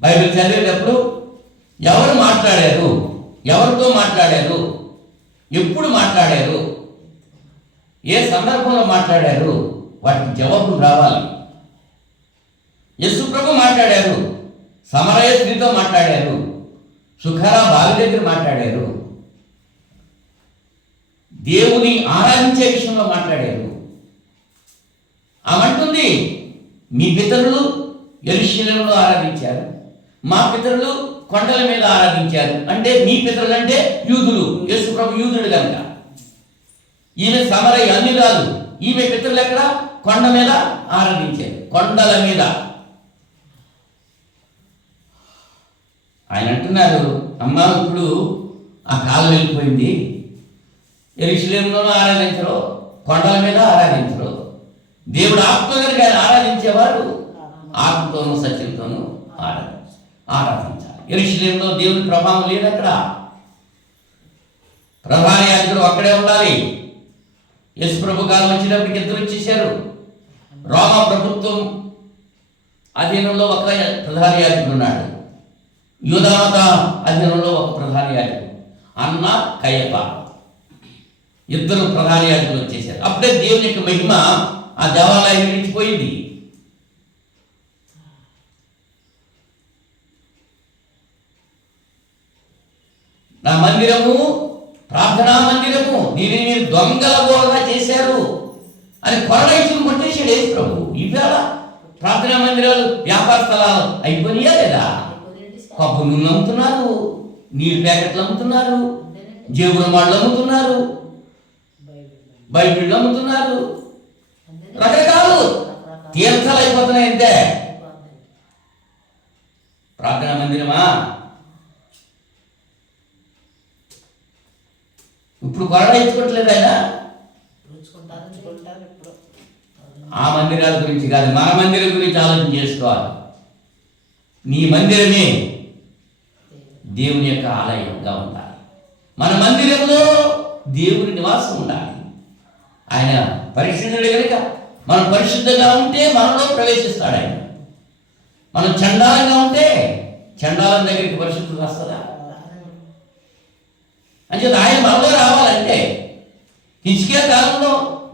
బైబిల్ చదివేటప్పుడు ఎవరు మాట్లాడారు, ఎవరితో మాట్లాడారు, ఎప్పుడు మాట్లాడారు, ఏ సందర్భంలో మాట్లాడారు, వాటికి జవాబులు రావాలి. యేసు ప్రభు మాట్లాడారు, సమరయ స్త్రీతో మాట్లాడారు, సుఖరా బావి దగ్గర మాట్లాడారు, దేవుని ఆరాధించే విషయంలో మాట్లాడారు. ఆమంటుంది, మీ పితరులు యెరూషలేములో ఆరాధించారు, మా పితరులు కొండల మీద ఆరాధించారు. అంటే మీ పితరులు అంటే యూదులు. యేసు ప్రభు యూదుడు కనుక. ఈమె సమరయ అన్యురాలు. ఈమె పితరులు ఎక్కడ? కొండ మీద ఆరాధించారు, కొండల మీద. ఆయన అంటున్నారు, అమ్మ ఇప్పుడు ఆ కాలం వెళ్ళిపోయింది. యెరూషలేములోనూ ఆరాధించరు, కొండల మీద ఆరాధించరు. దేవుడు ఆత్మ కనుక ఆయన ఆరాధించేవారు ఆత్మతోనూ సత్యంతోనూ ఆరాధించాలి. యెరూషలేములో దేవుని ప్రభావం లేదు. అక్కడ ప్రధాన యాజకుడు అక్కడే ఉండాలి. యేసు ప్రభు కాలం వచ్చినప్పటికి ఇద్దరు వచ్చేసారు. రోమా ప్రభుత్వం అధీనంలో ఒక ప్రధాన యాజకుడు ఉన్నాడు. యూదామత అధీనంలో ఒక ప్రధాన యాజకుడు, అన్న కయప, ఇద్దరు ప్రధాన యాజకులు వచ్చేసారు. అప్పుడే దేవుని యొక్క మహిమ ఆ దేవాలయం విడిచిపోయింది. నా మందిరము ప్రార్థనా మందిరము దీనిని మీరు దొంగల గోడగా చేశారు అని కొరడైతులు కొట్టేసాడు యేసు ప్రభు. ఇవాళ ప్రార్థనా మందిరాలు వ్యాపార స్థలాలు అయిపోయినాయా లేదా? పప్పు నూనె అమ్ముతున్నారు, నీళ్ళు ప్యాకెట్లు అమ్ముతున్నారు, జేబుల మాటలు అమ్ముతున్నారు, బైబిళ్ళు అమ్ముతున్నారు, రకరకాలు తీర్థాలు అయిపోతున్నాయి. అంతే. ప్రార్థనా మందిరమా? ఇప్పుడు గొడవ ఇచ్చుకోవట్లేదు ఆయన. ఆ మందిరాల గురించి కాదు, మన మందిరం గురించి ఆలోచన చేసుకోవాలి. నీ మందిరమే దేవుని యొక్క ఆలయంగా ఉండాలి. మన మందిరంలో దేవుని నివాసం ఉండాలి. ఆయన పరిశుద్ధుడు కనుక మనం పరిశుద్ధంగా ఉంటే మనలో ప్రవేశిస్తాడు ఆయన. మనం చండాలంగా ఉంటే చండాలం దగ్గరికి పరిశుద్ధుడు వస్తుందా? అంచేత ఆయన మనలో రావాలంటే హిజ్కియా కాలంలో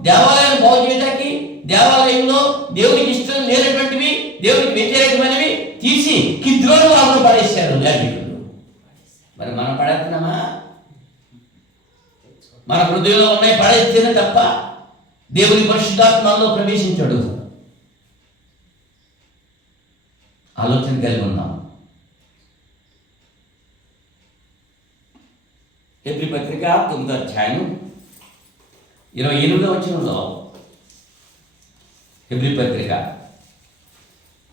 దేవాలయాన్ని బాగు చేయడానికి దేవాలయంలో దేవునికి ఇష్టం లేనటువంటివి, దేవునికి వ్యతిరేకమైనవి తీసి కిద్రోను వాళ్ళు పడేశారు యాజకులు. మరి మనం పడేస్తున్నామా? మన హృదయంలో ఉన్నాయి పడేస్తేనే తప్ప దేవుని పరిశుద్ధాత్మలో ప్రవేశించాడు. ఆలోచన కలిగి ఉన్నాం. హెబ్రీ పత్రిక 9వ అధ్యాయం 28వ వచనంలో, హెబ్రీ పత్రిక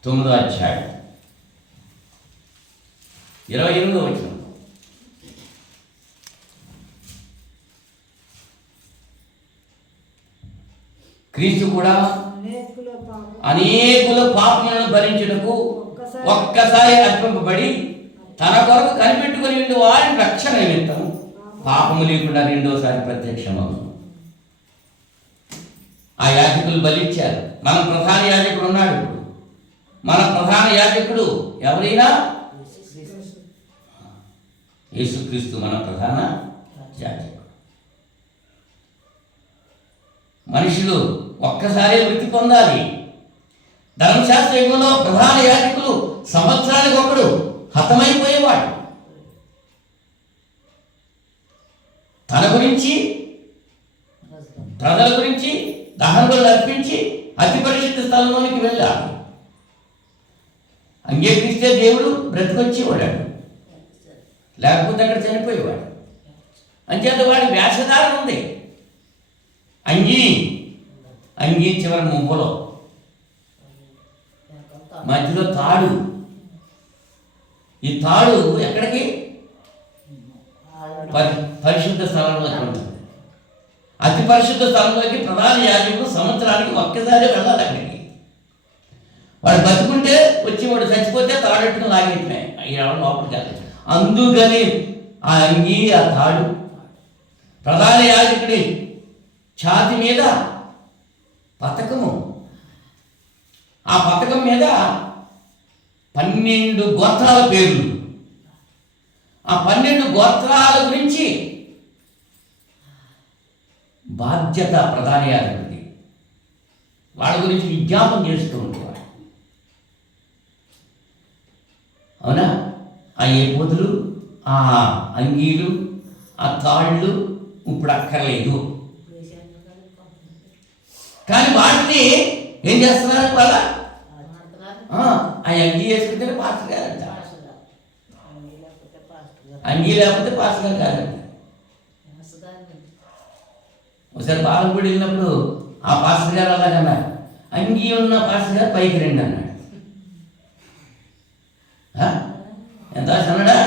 9వ అధ్యాయం 28వ వచనం, క్రీస్తు కూడా అనేకుల పాపములను భరించుటకు ఒక్కసారి అర్పింపబడి తన కొరకు కనిపెట్టుకుని వారి రక్షణ నిమిత్తం పాపము లేకుండా రెండోసారి ప్రత్యక్షమవును. ఆ యాజకులు బలిచ్చారు. మన ప్రధాన యాజకుడు ఉన్నాడు. ఇప్పుడు మన ప్రధాన యాజకుడు ఎవరైనా యేసుక్రీస్తు మన ప్రధాన యాజకుడు. మనుషులు ఒక్కసారి మృతి పొందాలి. ధర్మశాస్త్ర యుగంలో ప్రధాన యాజకులు సంవత్సరానికి ఒకడు హతమైపోయేవాడు. తన గురించి, ప్రజల గురించి దహన బలులు అర్పించి అతి పరిశుద్ధ స్థలంలోనికి వెళ్ళాలి. అంగీకరిస్తే దేవుడు బ్రతికొచ్చేవాడు, లేకపోతే అక్కడ చనిపోయేవాడు. అంచేత వాడి వేషధారణ ఉంది. అంగీ చివరి మువ్వలో మధ్యలో తాడు. ఈ తాడు ఎక్కడికి? పరిశుద్ధ స్థలంలోకి ఉంటుంది. అతి పరిశుద్ధ స్థలంలోకి ప్రధాన యాజకుడు సంవత్సరానికి ఒక్కసారి వెళ్ళాలి. అక్కడికి వాడు బతుకుంటే వచ్చి, వాడు చచ్చిపోతే తాడెట్టుకుని లాగేటమే లోపలికి వెళ్ళాలి. అందుకని ఆ అంగీ, ఆ తాడు ప్రధాన యాజకుడి ఛాతి మీద పతకము. ఆ పతకం మీద 12 గోత్రాల పేర్లు. ఆ 12 గోత్రాల గురించి బాధ్యత ప్రధాన యాజకుడిది. వాళ్ళ గురించి విజ్ఞాపన చేస్తూ ఉండేవాడు. అవునా? ఆ ఏపోతులు, ఆ అంగీలు, ఆ తాళ్ళు ఇప్పుడు అక్కర్లేదు. కానీ వాటిని ఏం చేస్తున్నారు? వాళ్ళ ఆ అంగీ వేసుకుంటేనే పాస్టర్ గారంట. అంగీ లేకపోతే పాస్టర్ గారు కాదంట. ఒకసారి బాలపూడి వెళ్ళినప్పుడు ఆ పాస్టర్ గారు అలాగన్నా, అంగీ ఉన్న పాస్టర్ గారు పైకి రండి అన్నాడు. ఎంత అన్నాడా?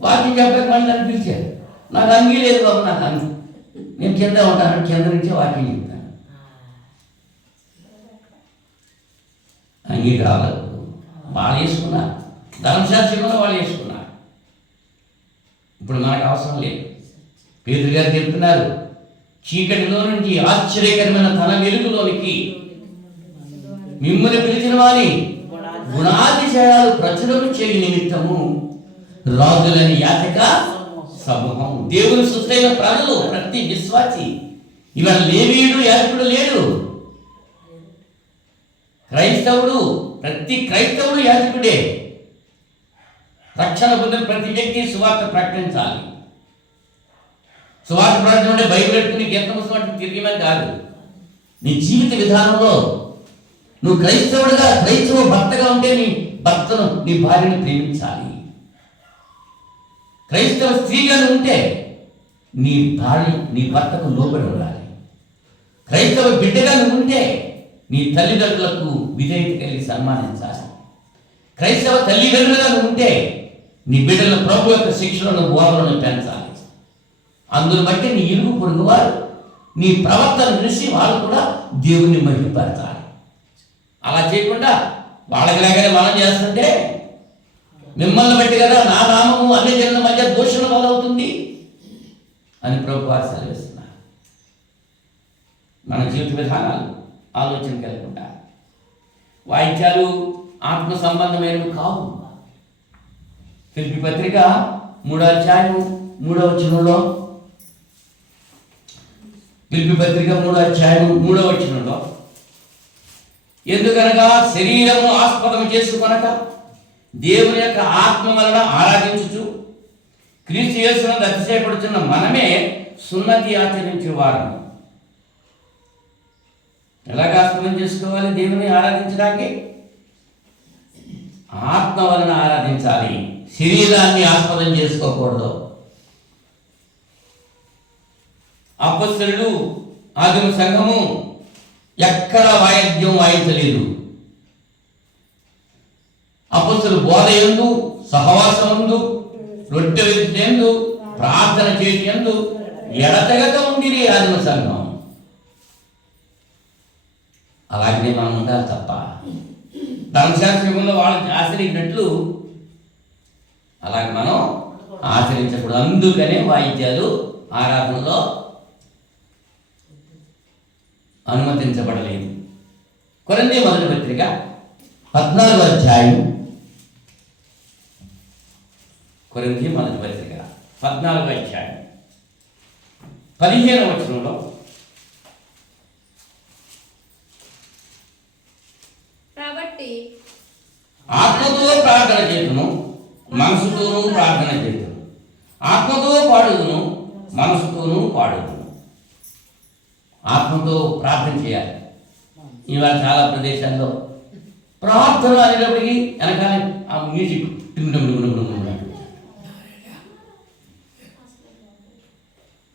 వాకింగ్ చెప్పాక మళ్ళీ నన్ను పిలిచారు. నాకు అంగీ లేదు బాబు, నాకు అంగీ, నేను కింద ఉంటాను, కింద నుంచే వాకింగ్ చెప్తాను. అంగీ కావాలి, వాళ్ళు వేసుకున్నారు. ధర్మశాస్త్రంలో వాళ్ళు వేసుకున్నారు. ఇప్పుడు మనకు అవసరం లేదు. పేతురు గారు చెప్తున్నారు, చీకటిలో నుంచి ఆశ్చర్యకరమైన తన వెలుగులోనికి మిమ్మల్ని పిలిచిన వారి గుణాతిశయాలు ప్రచురం చేయ నిమిత్తము రాజులని యాచక సమూహం. దేవుని సృష్టైన ప్రజలు, ప్రతి విశ్వాసి. ఇవాళ లేవీయుడు యాజకుడు లేడు. క్రైస్తవుడు, ప్రతి క్రైస్తవుడు యాజకుడే. రక్షణ పొందిన ప్రతి వ్యక్తి సువార్త ప్రకటించాలి. సువార్త ప్రకటన అంటే బైబిల్ పెట్టుకుని గీత పుస్తకం తిరిగిమని కాదు. నీ జీవిత విధానంలో నువ్వు క్రైస్తవుడిగా, క్రైస్తవ భర్తగా ఉంటే నీ భర్తను, నీ భార్యను ప్రేమించాలి. క్రైస్తవ స్త్రీగా ఉంటే నీ భార్య, నీ భర్తకు లోబడి ఉండాలి. క్రైస్తవ బిడ్డగా ఉంటే నీ తల్లిదండ్రులకు విధేయత కలిగి సన్మానించాలి. క్రైస్తవ తల్లిదండ్రులుగా ఉంటే నీ బిడ్డల ప్రభు యొక్క శిక్షలను, బోధలను పెంచాలి. అందును బట్టి నీ ఇరుగు పొరుగు వారు నీ ప్రవర్తన చూసి వాళ్ళు కూడా దేవుణ్ణి మహిమపరచాలి. అలా చేయకుండా వాళ్ళకి లేకనే మనం చేస్తుంటే మిమ్మల్ని బట్టి కదా నా నామము అన్ని జనుల మధ్య దూషణ మొదలవుతుంది అని ప్రభు వారు సెలవిస్తున్నారు. మన జీవిత విధానాలు ఆలోచన కలగకుండా వాయిద్యాలు ఆత్మ సంబంధమైనవి కావు. ఫిలిప్పీ పత్రిక 3వ అధ్యాయం 3వ వచనంలో, ఫిలిప్పీ పత్రిక 3వ అధ్యాయం 3వ వచనంలో, ఎందుకనగా శరీరము ఆస్పదము చేసుకొనక దేవుని యొక్క ఆత్మ వలన ఆరాధించుచు క్రీస్తు యేసునందు అతిశయపడుచున్న మనమే సున్నతి ఆచరించేవారము. ఎలాగ ఆస్పదం చేసుకోవాలి? దేవుని ఆరాధించడానికి ఆత్మ వలన ఆరాధించాలి. శరీరాన్ని ఆస్పదం చేసుకోకూడదు. అపొస్తలులు, ఆదిమ సంఘము ఎక్కడ వాయిద్యం వాయించలేదు. అపొస్తలుల బోధ యందు, సహవాసమందు, రొట్టె విరుచుట యందు, ప్రార్థన చేయుట యందు ఎడతెగక ఉండిరి ఆదిమ సంఘం. అలాగే మనం ఉండాలి తప్ప ధర్మశాస్త్రంలో వాళ్ళు ఆచరించినట్లు అలాగే మనం ఆచరించకూడదు. అందుకనే వాయిద్యాలు ఆరాధనలో అనుమతించబడలేదు. కొరింథీ మొదటి పత్రిక 14వ అధ్యాయం, కొరింథీ మొదటి పత్రిక 14వ అధ్యాయం 15వ వచనంలో కాబట్టి ఆత్మతో ప్రార్థన చేతును, మనసుతోనూ ప్రార్థన చేతును. ఆత్మతో పాడుదును, మనసుతోనూ పాడుదును. ఆత్మతో ప్రార్థన చేయాలి. ఇవాళ చాలా ప్రదేశాల్లో ప్రార్థన అనేటప్పటికీ వెనకాల ఆ మ్యూజిక్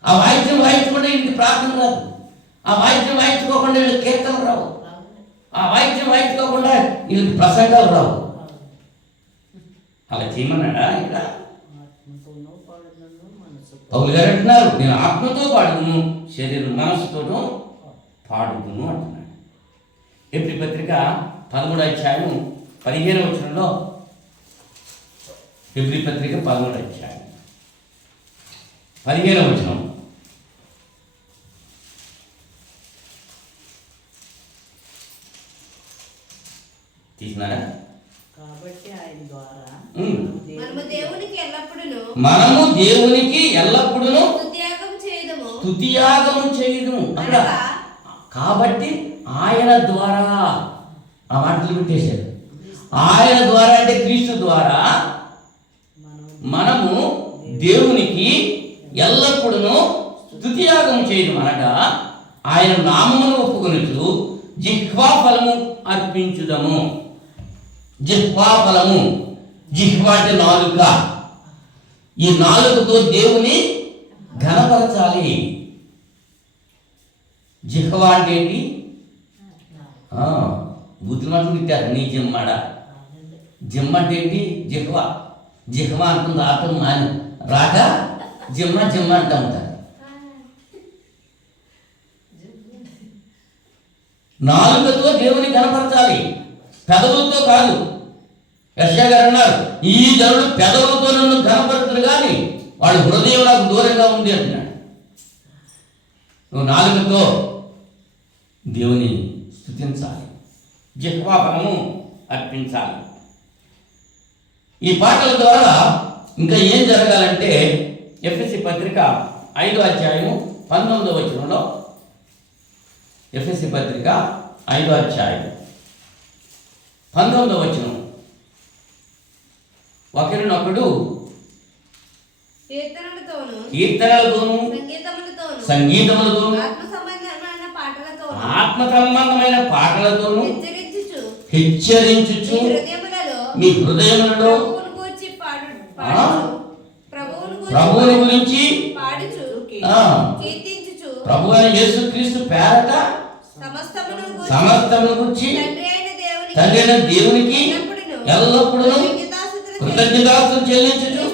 ఆ వాయిద్యం వాయించకుండా ఇంటికి ప్రార్థన రాదు. ఆ వాయిద్యం వాయించుకోకుండా వీళ్ళకి కీర్తనలు రావు. ఆ వాయిద్యం వాయించుకోకుండా వీళ్ళకి ప్రసంగాలు రావు. అలా చేయమన్నాడా? ఇక్కడ పౌలు గారు అంటున్నారు, నేను ఆత్మతో పాడుదును, శరీరం మనసుతోనూ పాడుదును అంటున్నాడు. ఎబ్రీ పత్రిక 13వ అధ్యాయం 15వ వచనంలో, ఎబ్రీ పత్రిక 13వ అధ్యాయం 15వ వచనం, తీసినారా? కాబట్టి ఆయన ద్వారా మనము దేవునికి ఎల్లప్పుడూ స్తుతియాగము చేయుదుము. అక్కడ కాబట్టి ఆయన ద్వారా ఆ మాటలు పెట్టేశారు. ఆయన ద్వారా అంటే క్రీస్తు ద్వారా మనము దేవునికి ఎల్లప్పుడూ స్తుతియాగం చేయడం అనగా ఆయన నామమును ఒప్పుకొనుచు జిహ్వా ఫలము అర్పించుదము. జిహ్వా ఫలము, జిహ్వా అంటే నాలుక. ఈ నాలుకతో దేవుని ఘనపరచాలి. జిహ్వా అంటే ఏంటి? బుద్ధి మాటలు తిట్టారు, నీ జిమ్మాడ. జిమ్ అంటే ఏంటి? జిహ్వా. జిహ్వా అంటుంది ఆటం మాని రాక జిమ్మ జిమ్మ అంటూ ఉంటారు. నాలుకతో దేవుని కనపరచాలి, పెదవులతో కాదు. యెషయా గారు అన్నారు, ఈ జనుడు పెదవులతో నన్ను కనపరుతురు కానీ వాడు హృదయం నాకు దూరంగా ఉంది అంటున్నాడు. నువ్వు నాలుకతో దేవుని స్తుతించాలి, జిహ్వా ఫలము అర్పించాలి. ఈ పాటల ద్వారా ఇంకా ఏం జరగాలంటే ఎఫెసీ పత్రిక 5వ అధ్యాయము 19వ వచనంలో, ఎఫెసీ పత్రిక 5వ అధ్యాయం 19వ వచనం, ఒకరినొకడు కీర్తనలతోనూ సంగీతములతోనూ ఆత్మ సంబంధమైన పాటలతోనూ హెచ్చరించుచు మీ హృదయములలో ప్రభువుని గురించి ప్రభు అయిన యేసుక్రీస్తు పేరట సమస్తమును గురించి తండ్రి అయిన దేవునికి ఎల్లప్పుడూ కృతజ్ఞతాస్తుతులు చెల్లించుచు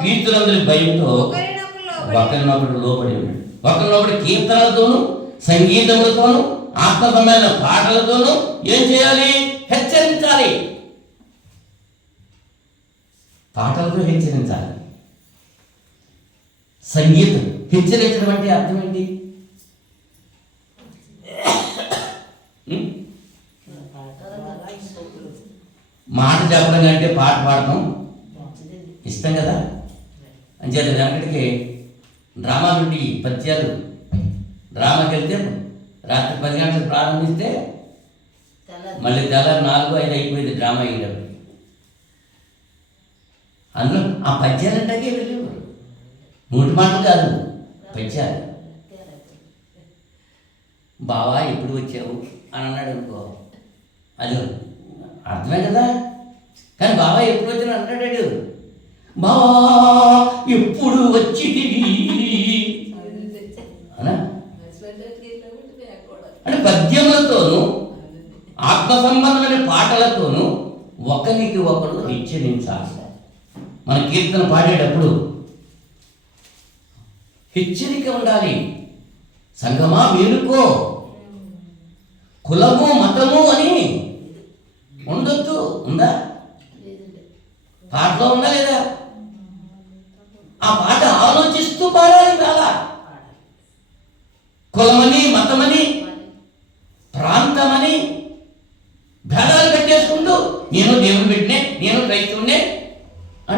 క్రీస్తునందరి భయంతో ఒకరినొకడు లోబడి ఉన్నాడు. ఒకరినొకడు కీర్తనలతోనూ సంగీతములతోనూ ఆత్మకమైన పాటలతోనూ ఏం చేయాలి? హెచ్చరించాలి. పాటలతో హెచ్చరించాలి. సంగీతం హెచ్చరించడం అంటే అర్థం ఏంటి? మాట చెప్పడం కంటే పాట పాడటం ఇష్టం కదా. అంచేత వెనకటికి డ్రామా నుండి పద్యాలు, డ్రామాకి వెళ్తే రాత్రి 10 గంటలకు ప్రారంభిస్తే మళ్ళీ తెల్లారి 4, 5 అయిపోయింది డ్రామా అయ్యేటప్పుడు. అందులో ఆ పద్యాలంటే వెళ్ళేవారు. నోటి మాటలు కాదు, పద్యాలు. బావా ఎప్పుడు వచ్చావు అని అన్నాడు అనుకో, అది అర్థమే కదా. కానీ బాబా ఎప్పుడు వచ్చిన అంటాడు, బావా ఎప్పుడు వచ్చిటివి అంటే పద్యములతోనూ ఆత్మ సంబంధమైన పాటలతోనూ ఒకరికి ఒకడు హెచ్చరించాలి. మన కీర్తన పాడేటప్పుడు హెచ్చరిక ఉండాలి. సంగమా మేలుకో, కులము మతము అని ఉండొద్దు. ఉందా? పాటలో ఉందా లేదా? ఆ పాట ఆలోచిస్తూ పాడాలి. చాలా కులమని మతమని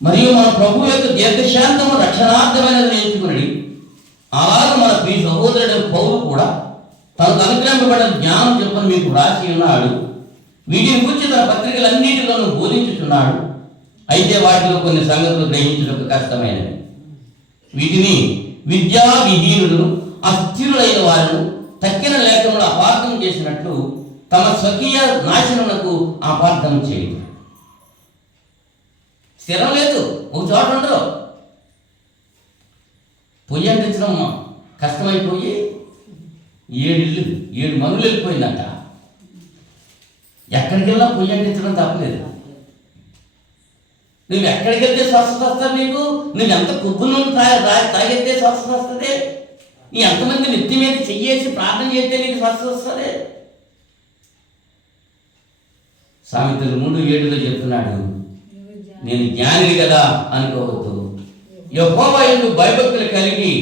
మరియు మన ప్రభు యొక్క దీర్ఘశాంతము రక్షణార్థమైనది నేర్చుకుని అలాగే మన ప్రియ సహోదరుడు పౌలు కూడా తనకు అనుగ్రహింపబడిన జ్ఞానం చెప్పని మీకు రాసి ఉన్నాడు. వీటిని గురించి తన పత్రికలన్నిటిలోనూ బోధించుచున్నాడు. అయితే వాటిలో కొన్ని సంగతులు గ్రహించుటకు కష్టమైనవి. వీటిని విద్యా విహీనులు అస్థిరులైన వారు తక్కిన లేఖములు అపార్థం చేసినట్లు తమ స్వకీయ నాశనములకు అపార్థం చేయదు. స్థిరం లేదు, ఒక చోట ఉండరు. పొయ్యి అంటించడం కష్టమైపోయి 7 మనులు వెళ్ళిపోయిందంట. ఎక్కడికి వెళ్ళినా పొయ్యి అంటించడం తప్పలేదు. నువ్వు ఎక్కడికి వెళ్తే స్వస్థత వస్తుంది నీకు? నువ్వు ఎంత కొబ్బు నూనె తాగితే స్వస్థత వస్తుంది? నీ ఎంతమంది నెత్తి మీద చెయ్యేసి ప్రార్థన చేస్తే నీకు స్వస్థత వస్తుంది? సామెతలు 3:7 చెప్తున్నాడు, నేను జ్ఞానిని కదా అనుకోవద్దు, యెహోవా యందు భయభక్తులు కలిగి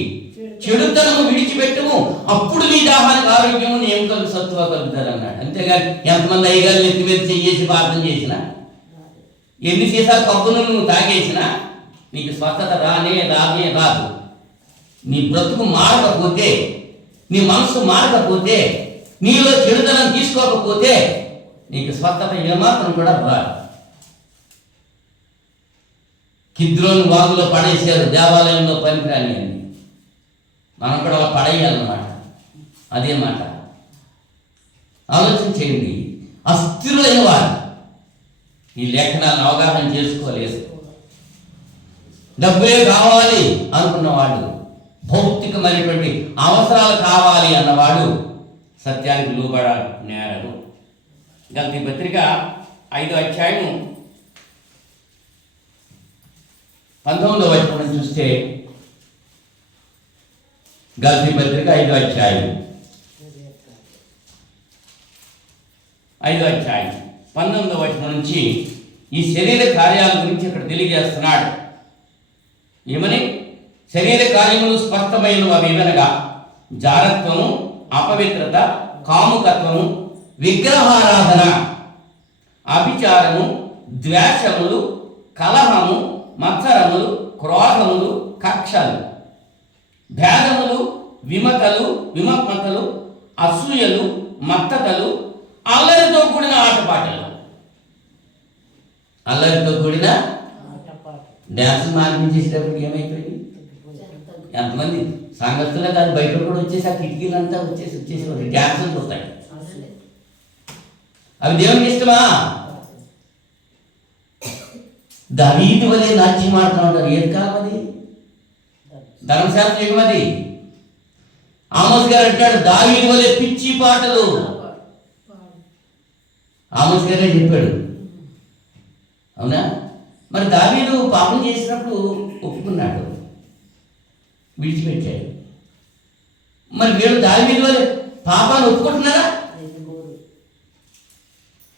చెడుతనము విడిచిపెట్టుము, అప్పుడు నీ దాహానికి ఆరోగ్యము నీ ఎముకలకు సత్తువ కలుగుతారు అన్నాడు. అంతేగాని ఎంతమంది అయ్యగారు నెత్తి మీద చెయ్యేసి ప్రార్థన చేసినా, ఎన్ని సీసాలు కబ్బును నువ్వు తాగేసినా నీకు స్వస్థత రాదు. నీ బ్రతుకు మారకపోతే, నీ మనసు మారకపోతే, నీలో చెడుతనం తీసుకోకపోతే నీకు స్వస్థత ఏమాత్రం కూడా రాదు. కిద్రోని వాగులో పడేసారు దేవాలయంలో పనికిరాని అని. మనం కూడా అలా పడేయాలన్నమాట. అదే మాట ఆలోచన చేయండి. అస్థిరులైన వారు ఈ లేఖనాలను అవగాహన చేసుకోలేదు. డబ్బే కావాలి అనుకున్నవాడు, భౌతికమైనటువంటి అవసరాలు కావాలి అన్నవాడు సత్యానికి లోబడ నేరడు. గలతీ పత్రిక 5వ అధ్యాయం 19వ వచనం చూస్తే, గలతీ పత్రిక 5వ అధ్యాయం 19వ వచనం నుంచి ఈ శరీర కార్యాల గురించి ఇక్కడ తెలియజేస్తున్నాడు. ఏమని? శరీర కార్యములు స్పష్టమైనవి అవేవనగా జారత్వము, అపవిత్రత, కాముకత్వము, విగ్రహారాధన, అభిచారము, ద్వేషములు, కలహము, మత్సరములు, క్రోధములు, కక్షలు, భేదములు, విమత్మతలు, అసూయలు, మత్తతలు, అల్లరితో కూడిన ఆటపాటలు. అల్లరితో కూడిన డ్యాన్స్ మానిపించేసేటప్పుడు ఏమైపోయింది? ఎంతమంది సంగతుల్లో కాదు, బయట కూడా వచ్చేసి ఆ కిటికీలంతా వచ్చేసి డ్యాన్సులు చూస్తాయి. అవి దేవునికి ఇష్టమా? దావీదు వలె నాట్యం ఆడుతూ ఉంటారు. ఏది కాలం అది? ధర్మశాస్త్ర యుగం అది. ఆమోస్ గారు అంటాడు, దావీదు వలె పిచ్చి పాటలు. ఆమోస్ గారే చెప్పాడు. అవునా? మరి దావీదు పాపం చేసినప్పుడు ఒప్పుకున్నాడు, విడిచిపెట్టాడు. మరి వీళ్ళు దావీదు వలె పాపాన్ని ఒప్పుకుంటున్నారా?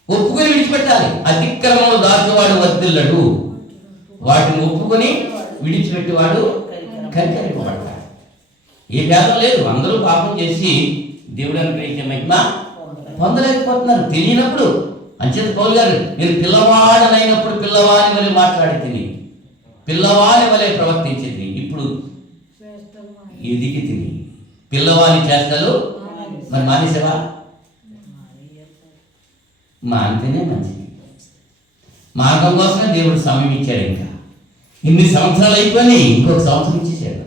ఒప్పుకొని విడిచిపెట్టాలి. అతిక్రమము దాచువాడు వర్ధిల్లడు, వాటిని ఒప్పుకొని విడిచిపెట్టేవాడు కనికరింపబడతాడు. ఏ భేదం లేదు. అందరూ పాపం చేసి దేవుడు అనుగ్రహించే మహిమ పొందలేకపోతున్నారు. తెలియనప్పుడు అంచేత పౌలు గారు, నేను పిల్లవాడనైనప్పుడు పిల్లవాని వలె మాట్లాడి తిని, పిల్లవాని వలె ప్రవర్తించింది, ఇప్పుడు ఎదిగి తిని పిల్లవాని చేష్టలు మరి మానేసావా? మానితేనే మంచిది. మార్గం కోసమే దేవుడు సమయం ఇచ్చాడు. ఇంకా ఇన్ని సంవత్సరాలు అయిపోయి ఇంకొక సంవత్సరం ఇచ్చేసాడు.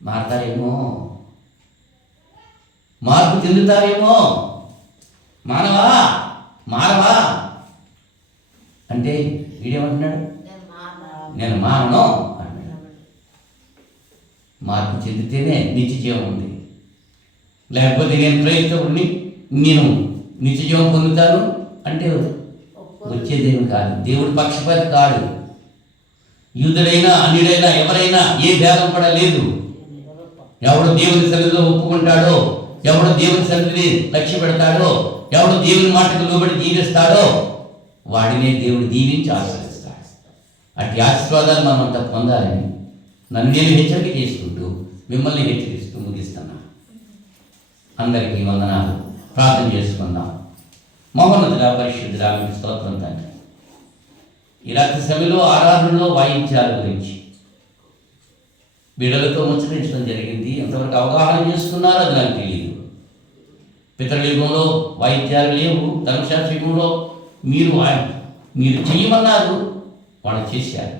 మారతారేమో, మార్పు చెందుతారేమో. మారవా అంటే వీడేమంటున్నాడు? నేను మారను అంటున్నాడు. మార్పు చెందితేనే నిత్య జీవం ఉంది. లేకపోతే నేను క్రైస్తవుడిని, నేను నిత్య జీవం పొందుతాను అంటే వచ్చేదేమి కాదు. దేవుడు పక్షపాతి కాడు. యూదుడైనా అన్యుడైనా ఎవరైనా ఏ భేదం కూడా లేదు. ఎవడు దేవుని సన్నిధిలో ఒప్పుకుంటాడో, ఎవడు దేవుని సన్నిధిని లక్ష్య పెడతాడో, ఎవడు దేవుని మాటకు లోబడి జీవిస్తాడో వాడినే దేవుడు దీవించి ఆశీర్వదిస్తాడు. అట్టి ఆశీర్వాదాలు మనం అంతా పొందాలని నన్ను నేను హెచ్చరిక చేసుకుంటూ మిమ్మల్ని హెచ్చరిస్తూ ముగిస్తున్నా. అందరికీ వందనాలు. ప్రార్థన చేసుకుందాం. మహోన్నతుడా, పరిశుద్ధుడా, మీకు స్తోత్రం తండ్రి. ఈ రాత్రి సమయంలో ఆరాధనలో వాయించాల గురించి బిడ్డలతో ముచ్చరించడం జరిగింది. ఎంతవరకు అవగాహన చేసుకున్నారో అది నాకు తెలియదు. పితృయుగంలో వాయిద్యాలు లేవు, ధర్మశాస్త్ర యుగంలో మీరు చెయ్యమన్నారు, వాళ్ళు చేశారు.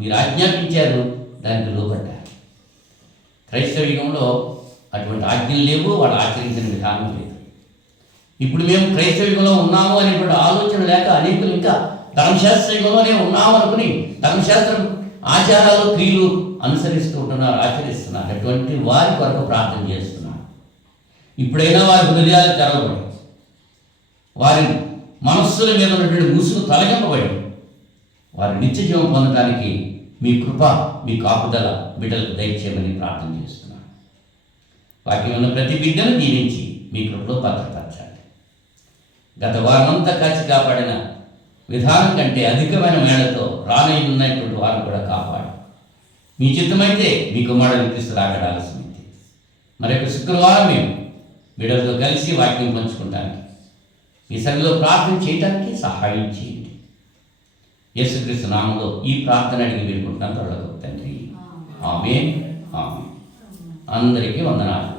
మీరు ఆజ్ఞాపించారు, దానికి లోపడ్డారు. క్రైస్తవ యుగంలో అటువంటి ఆజ్ఞలు లేవు, వాళ్ళు ఆచరించిన విధానం లేదు. ఇప్పుడు మేము క్రైస్తవ యుగంలో ఉన్నాము అనేటువంటి ఆలోచన లేక అనేకులు ఇంకా ధర్మశాస్త్ర యుగంలోనే ఉన్నాము అనుకుని ధర్మశాస్త్రం ఆచారాలు క్రియలు అనుసరిస్తూ ఉంటున్నారు, ఆచరిస్తున్నారు. అటువంటి వారి కొరకు ప్రార్థన చేస్తున్నారు. ఇప్పుడైనా వారి హృదయాలు తెరవబడి వారి మనస్సుల మీద ఉన్నటువంటి ముసుగు తొలగింపబడి వారి నిత్య జీవం పొందడానికి మీ కృప, మీ కాపుదల బిడ్డలకు దయచేయమని ప్రార్థన చేస్తున్నాను. వాక్యం ఉన్న ప్రతి బిడ్డను దీవించి మీ కృపలో భద్రపరచాలి. గత వారమంతా కాచి కాపాడిన విధానం కంటే అధికమైన మేళతో రానయ్యున్నటువంటి వారు కూడా కాపాడు. మీ చిత్తమైతే మీ కుమారుడు క్రీస్తు రాకడ ఆలస్యమైంది. మరొక శుక్రవారం మేము బిడ్డలతో కలిసి వాక్యం పంచుకుంటానికి మీ సన్నిధిలో ప్రార్థన చేయడానికి సహాయం చేయండి. యేసుక్రీస్తు నామములో ఈ ప్రార్థన అడిగి వేడుకుంటున్నాను త్వరలో తండ్రి. ఆమేన్. ఆమేన్. అందరికీ వందనాలు.